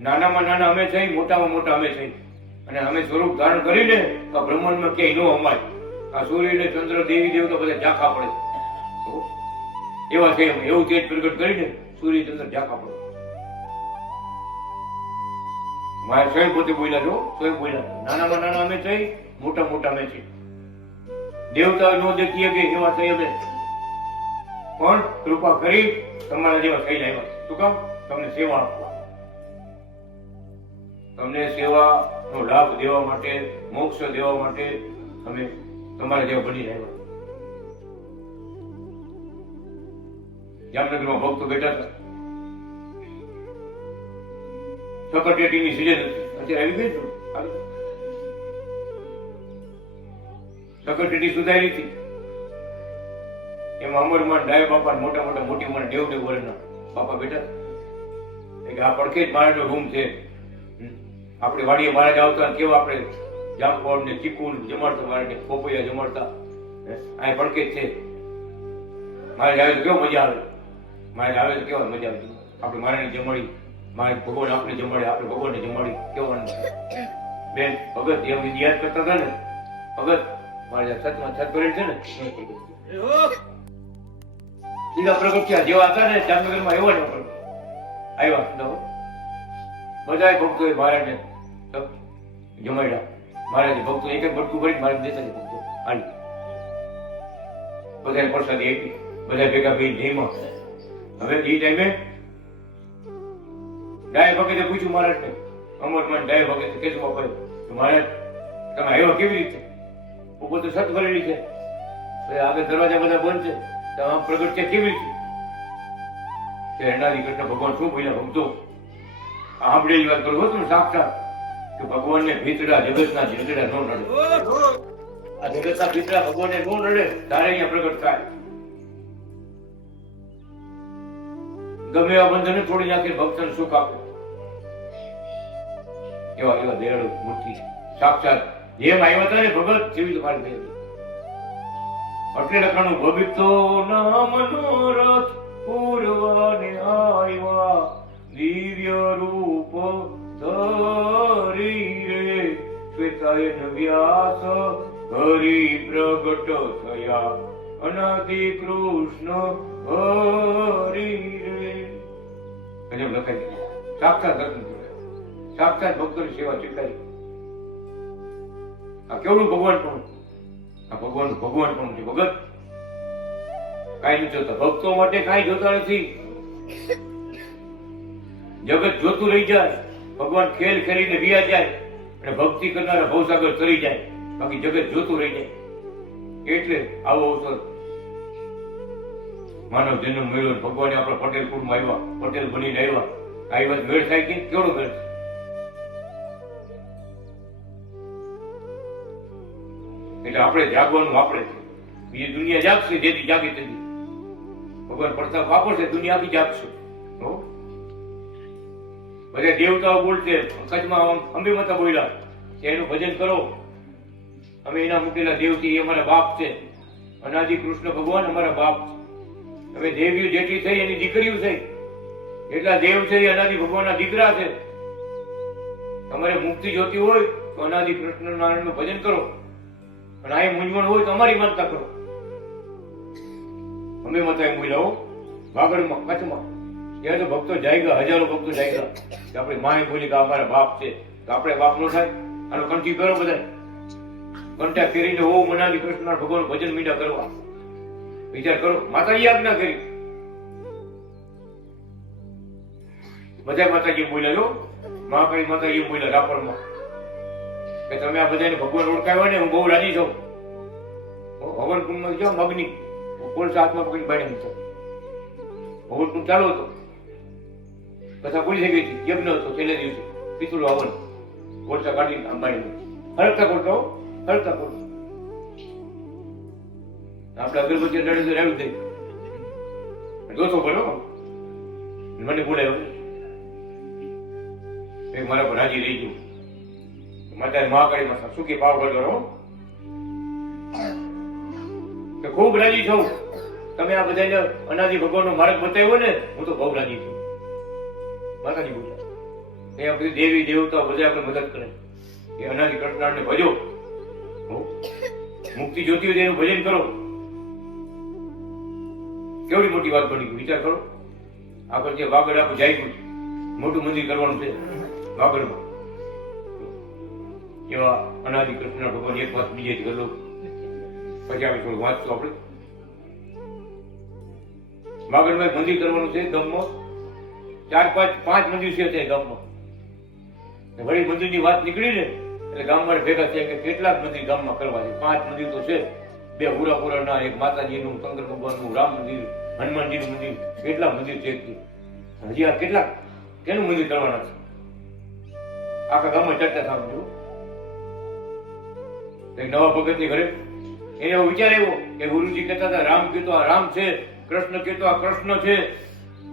નાનામાં નાના અમે થઈ મોટામાં મોટા અમે થઈ અને અમે સ્વરૂપ ધારણ કરીને આ બ્રહ્માંડમાં ક્યાંય ન અમાય આ સૂર્ય ને ચંદ્ર દેવી દેવતા બધા ઝાંખા પડે એવા છે એવું તેજ પ્રગટ કરીને સૂર્ય ચંદ્ર ઝાંખા પડે મારે સ્વયં પોતે બોલ્યા નાનામાં નાના અમે થઈ મોટા અમે છીએ દેવતા નો દેખીએ કે એવા થઈ અમે પણ કૃપા કરી તમારા જેવા થઈ જાય શું કામ તમને સેવા આપવા તમને સેવાનો લાભ દેવા માટે મોક્ષ દેવા માટે અમે તમારા જેવા બની રહ્યા જામનગરમાં ભક્તો બેઠા હતા. સકરટેટીની સિઝન હતી, અત્યારે આવી ગઈ ને સકરટેટી સુધારી હતી. એમાં અમરમાં ડાય બાપા મોટા મોટા મોટી ઉંમર દેવ વર્ષના બાપા બેઠા. આ પડખે જ મહારાજનો રૂમ છે. આપણે વાડીએ મહારાજ આવતા કેવા આપણે જામફળ ને ચીકુ જમાડતા, મહારાજને પોપૈયા જમાડતા. આ પડખે જ છે. મહારાજ આવે તો કેવો મજા આવે. મહારાજ આવે તો કેવા મજા આવે. આપણે મહારાજને જમાડી, મહારાજ ભગવાન આપણે જમાડે, આપણે ભગવાનને જમાડી, કેવો આનંદ. બેન ભગત એમ યાદ કરતા હતા ને, ભગત મહારાજ સતમાં છત કરેલ છે ને, સીધા પ્રગટ્યા જેવા હતા ને જામનગરમાં એવા જ આવ્યા. બધા ભક્તો મહારાજને જમાડ્યા. મહારાજે ભક્તો એક એક બટકું ભરી મહારાજ દેતા ભક્તો હાલી બધા પ્રસાદી આપી. બધા ભેગા ભાઈ જઈમાં. હવે એ ટાઈમે ડાય ભગતે પૂછ્યું મહારાજને, અમરમાન ડાય ભગતે કેશું બાપા મહારાજ તમે આવ્યા કેવી રીતે? ઉપર તો સત ભરેલી છે, આગળ દરવાજા બધા બંધ છે, તમે આમ પ્રગટ છે કેવી રીતે? એનાથી કૃષ્ણ ભગવાન શું બોલ્યા? ભક્તો સાંભળેલી વાત કરું હતું સાક્ષાત કે ભગવાનને ભીતડા જગતના જગડા ન નડે. આ જગતના ભીતડા ભગવાનને ન નડે તારે અહીંયા પ્રગટ થાય. ગમે એવા બંધને તોડી નાખી ભક્તને સુખ આપે. એવા એવા દયાળુ મૂર્તિ સાક્ષાત જેમ આવ્યા હતા ને ભગત જેવી તમારી થઈ. એટલે લખાણું ભવિતો ના મનોરથ પૂરવાને આવ્યા દિવ્ય રૂપ ધરી રે શ્વેતાયન વ્યાસ હરિ પ્રગટ થયા અનાદિ કૃષ્ણ હરિ રે. ગજબ લખાઈ દીધું. સાક્ષાત દર્શન કર્યા, સાક્ષાત ભક્તોની સેવા સ્વીકારી. આ કેવડું ભગવાન પણ, આ ભગવાન ભગવાન પણ છે. ભગત કાઈ નથી જોતા, ભક્તો માટે કાઈ જોતા નથી. જગત જોતું રહી જાય, ભગવાન ખેલ ખેલીને વિયા જાય અને ભક્તિ કરનારા ભવસાગર તરી જાય, બાકી જગત જોતું રહી જાય. એટલે આવો અવસર માનવ જન્મ મળ્યો. ભગવાને આપણા પટેલ કુળમાં આવ્યા, પટેલ બનીને આવ્યા. આ વાત મેળ થાય કે કેવડો મેળ છે? એટલે આપણે જાગવાનું આપણે છે. બીજી દુનિયા જાગશે જેથી જાગે તેથી. ભગવાન પ્રતાપ વાપરશે, દુનિયા આખી જાગશે. બધા દેવતાઓ બોલશે, કચ્છમાં અંબે માતા બોલ્યા કે એનું ભજન કરો, અમે એના મૂકેલા દેવથી, એ અમારા બાપ છે. અનાદિ કૃષ્ણ ભગવાન અમારા બાપ છે. અમે દેવીઓ જેટલી થઈ એની દીકરીઓ થઈ, એટલા દેવ છે એ અનાદિ ભગવાનના દીકરા છે. તમારે મુક્તિ જોતી હોય તો અનાદિ કૃષ્ણ નારાયણનું ભજન કરો, અને આ મૂંઝવણ હોય તો અમારી માનતા કરો. અમે માતા એમ બોલ્યા વાગડમાં, કચ્છમાં ત્યાં તો ભક્તો જાયગા, હજારો ભક્તો જાયગા. આપણે માએ બોલી કે અમારા બાપ છે, તો આપણે બાપ નો થાય? આનો કંઠી કરો બધા, કંઠા ફેરીને ઓ મનાલી કૃષ્ણ ભગવાન ભજન મીઠા કરવા. વિચાર કરો, માતાજી આજ્ઞા કરી. બધા માતાજી બોલ્યા જો, મહાકાળી માતાજી બોલ્યા રાપરમાં કે તમે આ બધાને ભગવાન ઓળખાવ્યા ને, હું બહુ રાજી છું. હવન કુંડમાં જાઓ, મગની કોલસા હાથમાં પકડી બાળી મૂકો. હવન કુંડ ચાલુ હતો, કથા પૂરી થઈ ગઈ હતી, યજ્ઞ હતો છેલ્લે દિવસે, પિતૃ હવન. કોલસા કાઢીને આમ બાળી મૂકો. હરકતા કોલસા, હરકતા કોલસા. આપણે અગરબત્તી રડે તો રેડું થઈ જોતો બોલો. મને બોલાયો, મારા પર રાજી રહી ગયું. માતા મહાકાળી માતા સુખી પાવ કરો, ખૂબ રાજી છું. તમે આ બધાને અનાદિ ભગવાનનો માર્ગ બતાવ્યો ને, હું તો બહુ રાજી છું. માતાજી બોલ્યા એ આ બધી દેવી દેવતા બધા આપણે મદદ કરે કે અનાદિ કૃષ્ણને ભજો. મુક્તિ જોતી હોય એનું ભજન કરો. કેવડી મોટી વાત બની ગઈ, વિચાર કરો. આગળ જે વાગડ આખું જાય ગયું, મોટું મંદિર કરવાનું છે વાગડમાં. એવા અનાદિ કૃષ્ણ ભગવાન એક વાત બીજે જ ગયો, પછી આપણે થોડું વાંચશું. આપણે વાગડમાં એક મંદિર કરવાનું છે ગામમાં. 4-5 મંદિર છે ત્યાં ગામમાં. વળી મંદિરની વાત નીકળી ને એટલે ગામમાં ભેગા થયા કે કેટલાક મંદિર ગામમાં કરવા છે. 5 મંદિર તો છે, 2 હુરાપુરાના, એક માતાજીનું, શંકર ભગવાનનું, રામ મંદિર, હનુમાનજીનું મંદિર, કેટલા મંદિર છે. હજી આ કેટલાક કેનું મંદિર કરવાના છે? આખા ગામમાં ચર્ચા સાંભળ્યું. એક નવા ભગતની ઘરે એને એવો વિચાર આવ્યો કે ગુરુજી કહેતા હતા રામ કહેતો આ રામ છે, કૃષ્ણ કહેતો આ કૃષ્ણ છે,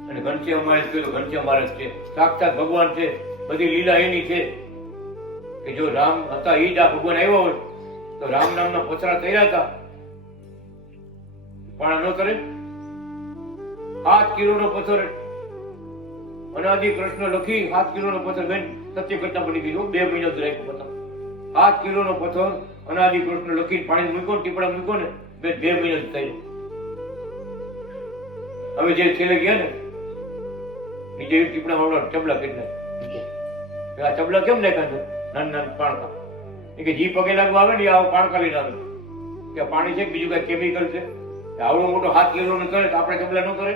અને ઘનશ્યામ મહારાજ કહેતો ઘનશ્યામ મહારાજ છે. સાક્ષાત ભગવાન છે, બધી લીલા એની છે. કે જો રામ હતા એ જ આ ભગવાન આવ્યા હોય તો રામ નામના પથરા થયા હતા પણ ન કરે. 7 કિલોનો પથ્થર અનાદિ કૃષ્ણ લખી 7 કિલોનો પથ્થર બેન સત્ય ઘટના બની ગઈ. 2 મહિના જ રાખ્યો પથ્થર. 7 કિલોનો પથ્થર અનાદિ કૃષ્ણ લખી પાણી મૂક્યો, ટીપડા મૂક્યો ને 2 મહિના જ થયો. હવે જે છેલ્લે ગયા ને નીચે ટીપડા વાળા ચબલા કેટલા આ ચબલા કેમ નાખ્યા છે? નાના નાના પાણકા. એ કે જી પગે લાગવા આવે ને આવો પાણકા લઈને આવે કે પાણી છે બીજું કઈ કેમિકલ છે. આવડો મોટો 7 કિલોનો કરે તો આપણે ચબલા ન કરે?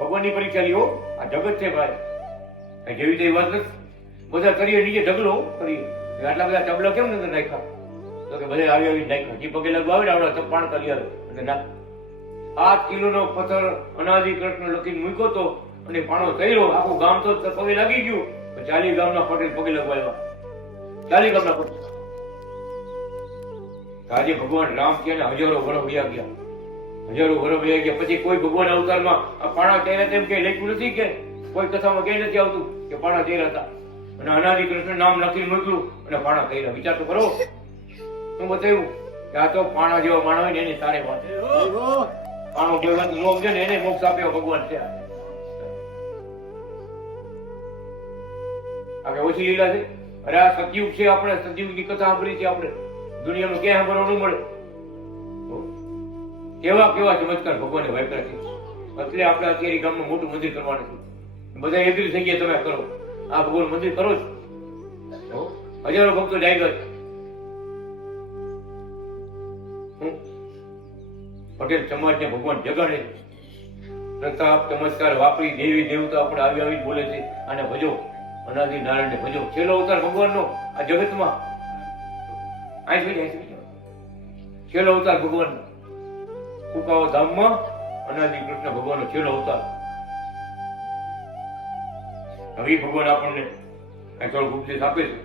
ભગવાનની પરીક્ષા લ્યો. આ જગત છે ભાઈ, જેવી તેવી વાત નથી. બધા કરીએ નીચે ઢગલો કરીએ, આટલા બધા ચબલા કેમ નથી નાખ્યા? તો કે બધા આવી આવી નાખ્યા. જી પગે લાગવા આવે ને આવડા પાણકા લઈ આવે એટલે નાખ. 7 કિલોનો પથ્થર અનાદિ કૃષ્ણ લખીને મૂક્યો તો અને પાણો થયો. આખું ગામ તો પગે લાગી ગયું. 40 ગામના પટેલ પગે લગવા આવ્યા. 40 ગામના પટેલ. આજે ભગવાન રામ કે હજારો વર્ષ વયા ગયા. હજારો વર્ષ વયા ગયા પછી કોઈ ભગવાન અવતારમાં આ પાણા ચહેરા તેમ કઈ લખ્યું નથી કે કોઈ કથામાં કઈ નથી આવતું કે પાણા ચહેરા હતા અને અનાદિ કૃષ્ણ નામ લખીને મોકલ્યું અને પાણા ચહેરા. વિચાર તો કરો. શું બતાવ્યું કે આ તો પાણા જેવા માણસ હોય ને એની સારી વાત. પાણો ભગવાન મોક્ષ છે ને એને મોક્ષ આપ્યો ભગવાન છે. આગળ ઓછી લીલા છે. અરે આ સતયુગ છે, આપણે સતયુગની કથા સાંભળી છે. આપણે દુનિયામાં ક્યાં સાંભળવા ન મળે. કેવા કેવા ચમત્કાર ભગવાને વાપર્યા છે. એટલે આપણે અત્યારે ગામમાં મોટું મંદિર કરવાનું છે. બધા એગ્રી થઈ ગયા તમે કરો આ ભગવાન મંદિર કરો જ. હજારો ભક્તો જાગ્યા છે. પટેલ સમાજને ભગવાન જગાડે છે. પ્રતાપ ચમત્કાર વાપરી દેવી દેવતા આપણે આવી આવી બોલે છે અને ભજો અનાદિ નારાયણને ભજો. છેલ્લો અવતાર ભગવાનનો આ જગતમાં છેલ્લો અવતાર ભગવાન કુકાઓ ધામમાં અનાદિ કૃષ્ણ ભગવાનનો છેલ્લો અવતાર. હવે ભગવાન આપણને થોડોક ઉપદેશ આપે છે.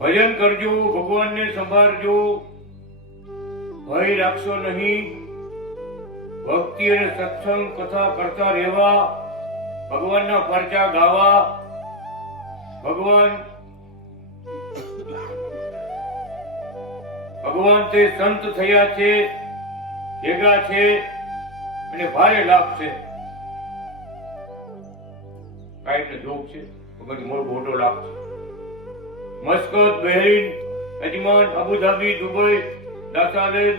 ભજન કરજો, ભગવાનને સંભાળજો, ભય રાખશો નહીં. ભક્તિ અને સત્સંગ કથા કરતા રહેવા, ભગવાનના પરચા ગાવા. ભગવાન તે સંત થયા છે, ભેગા છે અને ભારે લાભ છે. કાંઈ જોગ છે ભગવાન મોટો લાભ છે. મસ્કત, બહેરીન, યજમાન, અબુધાબી, દુબઈ, દાસાલેન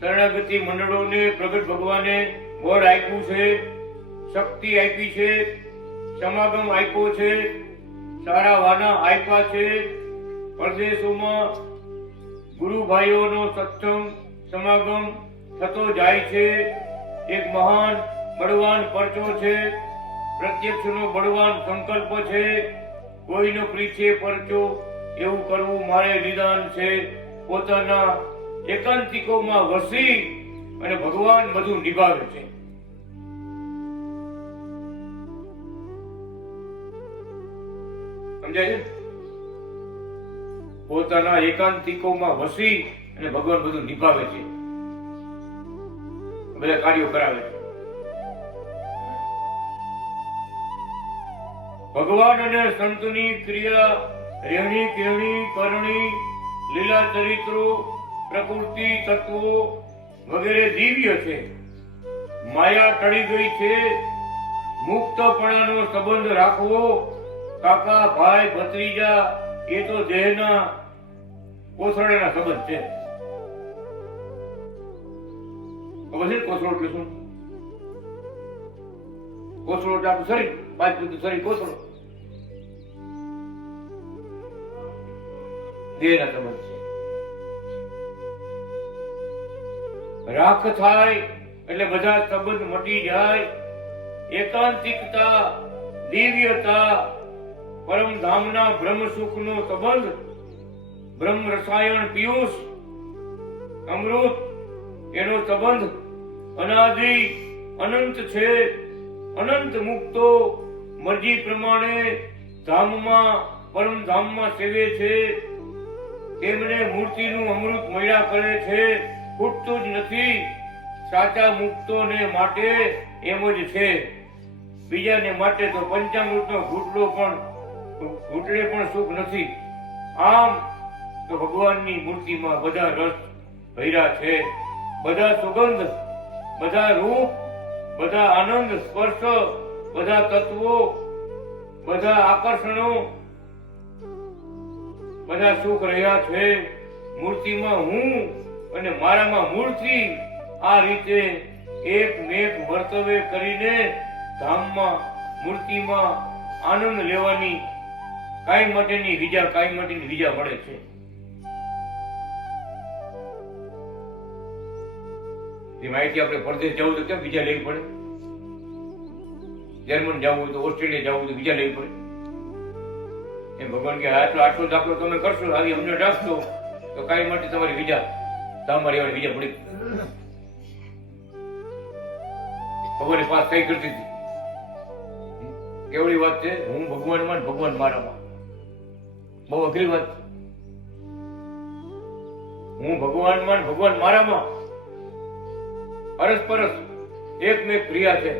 શરણાગતિ મંડળોને પ્રગટ ભગવાને બળ આપ્યું છે, શક્તિ આપી છે, સમાગમ આપ્યો છે, સારા વાના આપ્યા છે. પરદેશોમાં ગુરુ ભાઈઓનો સત્સંગ સમાગમ થતો જાય છે. એક મહાન બળવાન પરચો છે, પ્રત્યક્ષનો બળવાન સંકલ્પ છે. કોઈનો પ્રીછે પરચો એવું કરવું મારે નિદાન છે. પોતાના એકાંતિકોમાં વસી અને ભગવાન બધું નિભાવે છે. સમજાય છે? પોતાના એકાંતિકોમાં વસી અને ભગવાન બધું નિભાવે છે, બધા કાર્યો કરાવે છે. ભગવાન અને સંતની ક્રિયા, રહેણી કહેણી, કરણી, લીલા ચરિત્રો, પ્રકૃતિ તત્વો વગેરે દિવ્ય છે. માયા ટળી ગઈ છે. મુક્તપણાનો સંબંધ રાખવો. કાકા, ભાઈ, ભત્રીજા એ તો દેહના કોસળાના સંબંધ છે. ખબર છે કોસળો એટલે શું? કોસળો એટલે આપણું શરીર, 5 ફૂટનું શરીર કોસળો. દેહના સંબંધ છે. રાખ થાય એટલે બધા સંબંધ મટી જાય. એકાંતિકતા, દિવ્યતા, પરમ ધામના બ્રહ્મ સુખનો સંબંધ, બ્રહ્મ રસાયણ પિયુષ અમૃત, એનો સંબંધ અનાદિ અનંત છે. અનંત મુક્તો મરજી પ્રમાણે ધામમાં પરમ ધામમાં સેવે છે. તેમને મૂર્તિનું અમૃત મળ્યા કરે છે, ખૂટતું જ નથી. સાચા મુક્તોને માટે એમ જ છે. બીજાને માટે તો પંચામૃતનો ઘૂંટડે પણ સુખ નથી. આમ તો ભગવાનની મૂર્તિમાં બધા રસ ભર્યા છે, બધા સુગંધ, બધા રૂપ, બધા આનંદ સ્પર્શ, બધા તત્વો, બધા આકર્ષણો, બધા સુખ રહ્યા છે. મૂર્તિમાં હું અને મારામાં મૂર્તિ, આ રીતે એકમેક વર્તવે કરીને ધામમાં મૂર્તિમાં આનંદ લેવાની કાંઈ માટેની વિજા મળે છે. એ માહિતી આપણે પરદેશ જવું તો કેમ વિઝા લેવી પડે? જર્મન જવું હોય તો, ઓસ્ટ્રેલિયા જવું હોય તો વિઝા લેવી પડે. એમ ભગવાન કે આટલો દાખલો તમે કરશો, આવી અમને રાખશો તો કાંઈ માટે તમારી વિઝા, ધામમાં રહેવાની વિઝા પડી. ભગવાને પાસ કઈ કરતી હતી? કેવડી વાત છે, હું ભગવાનમાં, ભગવાન મારામાં. બહુ અઘરી વાત. હું ભગવાનમાં, ભગવાન મારામાં. પરસ્પરસ એકમેક ક્રિયા છે.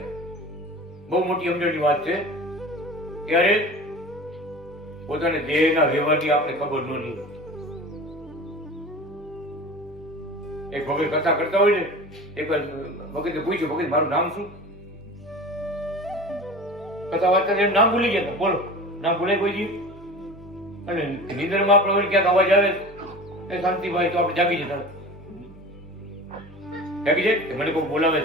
બહુ મોટી સમજણની વાત છે. ત્યારે પોતાને દેહના વ્યવહારની આપણે ખબર ન હતી. એક ભગત કથા કરતા હોય ને, એક ભગતે પૂછ્યું, ભગત મારું નામ શું? કથા વાંચતા એનું નામ ભૂલી ગયા. બોલો, નામ ભૂલાય કોઈ દી? અને નિંદરમાં આપણે હોય ક્યાંક અવાજ આવે એ શાંતિભાઈ, તો આપણે જાગી જતા. જાગી જાય, મને કોઈ બોલાવે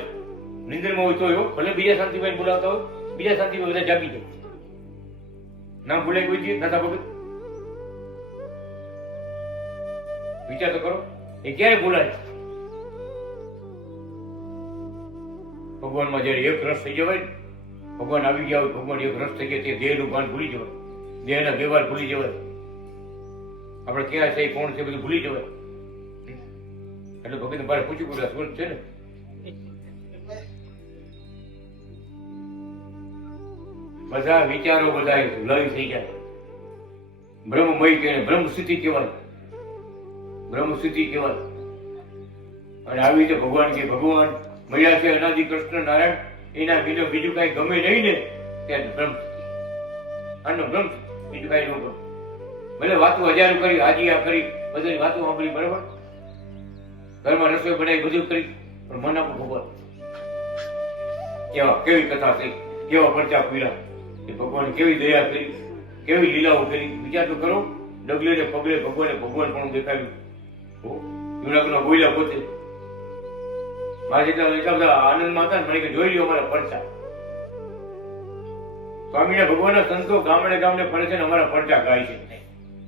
નિંદરમાં હોય તો ભલે બીજા શાંતિભાઈ બોલાવતા હોય, બીજા શાંતિભાઈ બધા જાગી જાય. નામ ભૂલાય કોઈ દી? નતા ભગત? વિચાર તો કરો, એ ક્યારે ભૂલાય? ભગવાનમાં જયારે એક રસ થઈ જવાય, ભગવાન આવી ગયા હોય, ભગવાન એક રસ થઈ ગયા, તે દેહનું ભાન ભૂલી જવાય, દેહના વ્યવહાર ભૂલી જવાય, આપણે ક્યાં છે, કોણ છે, બધું ભૂલી જવાય. એટલે ભગત મારે પૂછ્યું પડે, શું છે ને? બધા વિચારો બધા લય થઈ જાય. બ્રહ્મમય કહેવાય, બ્રહ્મ સ્થિતિ કહેવાય, બ્રહ્મ સ્થિતિ કહેવાય. અને આવી રીતે ભગવાન કે ભગવાન મળ્યા છે અનાદિ કૃષ્ણ નારાયણ, એના બીજું કઈ ગમે નહીં ને, ત્યારે બ્રહ્મ આનો બ્રહ્મ, બીજું કઈ ન ગમે. ભલે વાતો હજારો કરી, હાજી આ કરી, બધી વાતો સાંભળી, બરાબર, ઘરમાં રસોઈ બનાવી, બધું કરી, પણ મન આપણું ભગવાન. કેવી કથા થઈ, કેવા પરચા પીડા, એ ભગવાન કેવી દયા કરી, કેવી લીલાઓ કરી. વિચાર તો કરો, ડગલે ને પગલે ભગવાને ભગવાન પણ દેખાવ્યું. જુનાગઢના બોલ્યા પોતે મારા જેટલા બધા આનંદમાં હતા ને, મને કે જોઈ લ્યો અમારા પરચા. સ્વામીના ભગવાનના સંતો ગામડે ગામડે ફરે છે ને અમારા પરચા ગાય છે.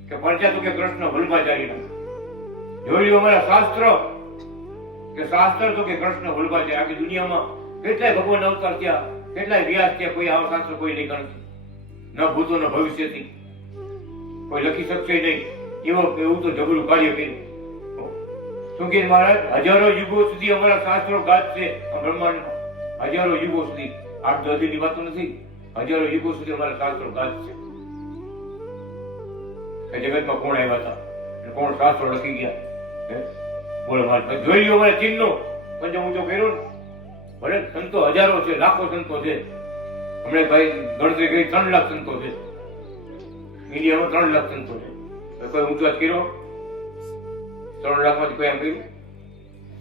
કે પરચા તો કે કૃષ્ણ વલ્ભાચાર્યના. જોઈ લ્યો અમારા શાસ્ત્ર, કે શાસ્ત્ર તો કે કૃષ્ણ વલ્ભાચાર્ય. આખી દુનિયામાં કેટલાય ભગવાન અવતાર થયા, કેટલાય વ્યાસ થયા, કોઈ આવા શાસ્ત્ર કોઈ નહીં ગણતું, ન ભૂતો ન ભવિષ્યથી કોઈ લખી શકશે નહીં. એવું તો જબરું કાર્ય કર્યું. શું કે મહારાજ, હજારો યુગો સુધી અમારા શાસ્ત્રો ગાત છે બ્રહ્માંડમાં. હજારો યુગો સુધી, 8-10 ની વાત નથી, હજારો યુગો સુધી અમારા શાસ્ત્રો ગાત છે. જગતમાં કોણ આવ્યા હતા, કોણ શાસ્ત્રો લખી ગયા, બોલો મહારાજ. જોઈ લ્યો અમારા ચિહ્નો, પંચ ઊંચો કર્યો ને. ભલે સંતો હજારો છે, લાખો સંતો છે. હમણાં ભાઈ ગણતરી કરી 3 લાખ સંતો છે. ઇન્ડિયામાં 3 લાખ સંતો છે. કોઈ ઊંચો કર્યો 3 લાખમાંથી કોઈ એમ કર્યું?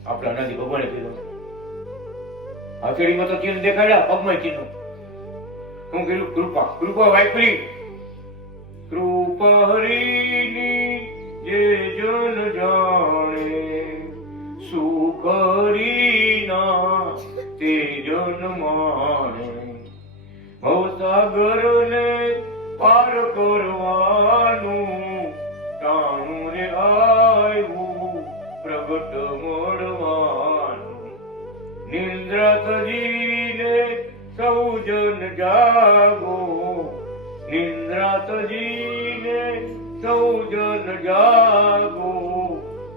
આપણે અનાદિ ભગવાને કર્યો. હથેળીમાં તો ચિહ્ન દેખાડ્યા, પગમાં ચિહ્નો. શું કર્યું? કૃપા વાપરી. કૃપા હરીની જે જન જાણે, સુખ હરીના તે જન માણે. ભવસાગરને પાર કરવાનું ટાણું ને આવ્યું, પ્રગટ મળવાનું. નિંદ્રા તજીને સૌ જન જાગો, નિંદ્રા તજીને સૌ જન જાગો,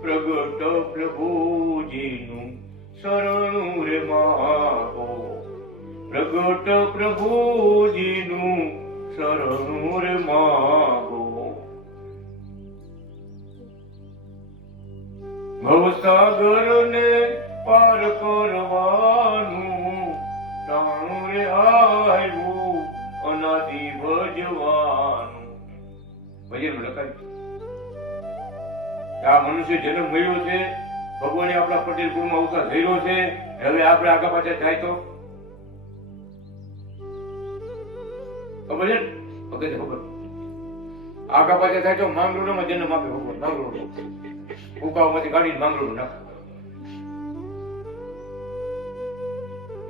પ્રગટ પ્રભુજીનું શરણું રે માગો, પ્રગટ પ્રભુજીનું શરણું રે માગો. ભવસાગરને પાર કરવાનું ટાણું રે આવ્યું અનાદિ ભજવાનું. ભજન લખાય આ મનુષ્ય જન્મ મળ્યો છે, ભગવાને આપણા પટેલ કુળમાં અવતાર ધર્યો છે, હવે આપણે આગા પાછા થાય તો ખબર છે ને? વખતે ખબર આગા પાછા થાય તો માંગરોળમાં જન્મ આપે ભગવાન. માંગરોળ કુકાઓમાંથી કાઢીને માંગરોળ નાખે.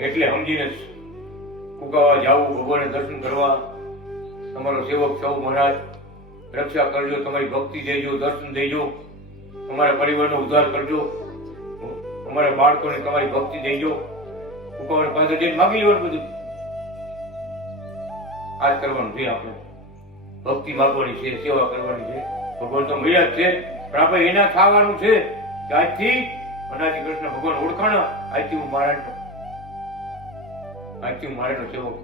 એટલે સમજીને કુકાવા જાવું, ભગવાનને દર્શન કરવા. તમારો સેવક સૌ મહારાજ રક્ષા કરજો, તમારી ભક્તિ દેજો, દર્શન દેજો, તમારા પરિવારનો ઉદ્ધાર કરજો, તમારા બાળકોને તમારી ભક્તિ દેજો. કુકાવાની પાસે જઈને માગી લેવાનું બધું. આજ કરવાનું છે આપણે, ભક્તિ માગવાની છે, સેવા કરવાની છે. ભગવાન તો મળ્યા જ છે, પણ આપણે એના થવાનું છે કે આજથી અનાદિ કૃષ્ણ ભગવાન ઓળખાણા. આજથી હું મારાનો સેવક.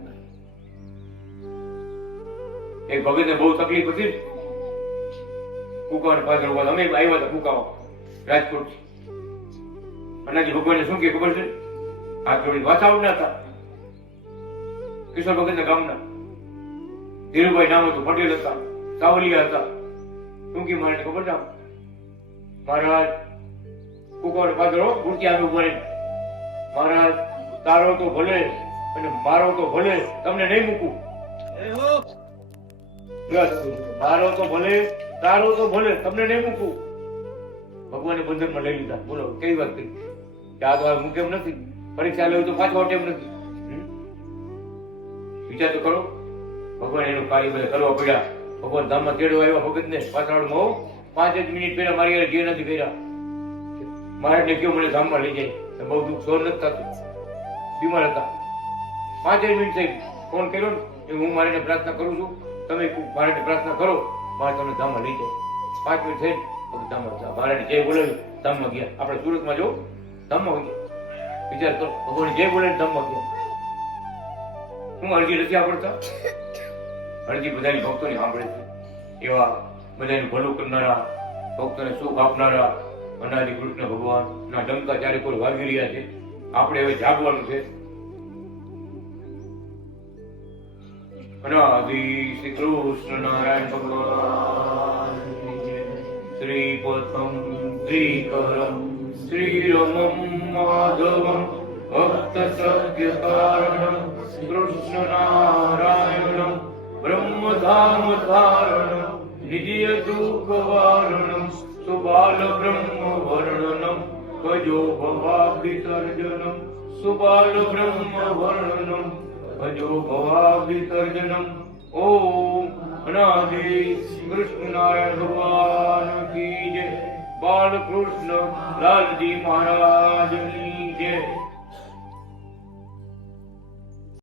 એક ભગતને બહુ તકલીફ હતી, કુકાવાની પાસે ઉભા. અમે આવ્યા હતા કુકાવા રાજકોટ. અનાદિ ભગવાનને શું કે ખબર છે? હાથ જોડી વાતાવરણ હતા કિશોર ભગતના ગામના. ધીરુભાઈ નામ હતું, પટેલ હતા, સાવલિયા હતા. શું કે મારે ખબર છે? મહારાજ કુકાવાની પાછળ મૂર્તિ આવી ઉભા રહી, મહારાજ તારો તો ભલે અને મારો તો ભલે, તમને નહીં મૂકું. મારો તો ભલે, તારો તો ભલે, તમને નહીં મૂકું. ભગવાને બંધનમાં લઈ લીધા. બોલો કેવી વાત કરી કે આ તો મૂકે એમ નથી, પરીક્ષા લેવું તો પાછો એમ નથી. વિચાર તો કરો. ભગવાન એનું કાર્ય બધા કરવા પડ્યા. ભગવાન ધામમાં તેડવા આવ્યા ભગતને પાછળમાં 5 જ મિનિટ પહેલા મારી યાર જે નથી કર્યા. મહારાજને કેવું મને ધામમાં લઈ જાય, બહુ દુઃખ સહન નથી થતું, બીમાર હતા. 5 જ મિનિટ થઈ ફોન કર્યો ને, હું મારીને પ્રાર્થના કરું છું, તમે મારાને પ્રાર્થના કરો, મારે તમને ધામમાં લઈ જાય. 5 મિનિટ થઈ ધામમાં હતા. મારાને જય બોલાવી ધામમાં ગયા. આપણે સુરતમાં જો ધામમાં ગયા. વિચાર કરો, ભગવાન જય બોલાવી ધામમાં ગયા. હું અરજી નથી આપડતા? અરજી બધાની ભક્તોની સાંભળે છે. એવા બધાનું ભલું કરનારા, ભક્તોને સુખ આપનારા અનાદિ કૃષ્ણ ભગવાન ના ડંકા ચારે કોઈ વાગી રહ્યા છે. આપણે હવે જાગવાનું છે. અનાદિ શ્રી કૃષ્ણ નારાયણ ભગવાન શ્રીપદમ શ્રીકરમ શ્રીરમમ માધવમ ભક્ત સત્ય કારણમ કૃષ્ણ નારાયણમ બ્રહ્મધામ ધારણમ નિજય દુઃખ વારણમ સુબાલ બ્રહ્મ વર્ણનમ ભજો ભવાભિતર્જનમ સુબાલ બ્રહ્મ વર્ણનમ ભજો ભવાભિતર્જનમ. ઓમ અનાદિ કૃષ્ણ નારાયણ ભગવાન કી જય. બાલકૃષ્ણ લાલજી મહારાજની જય.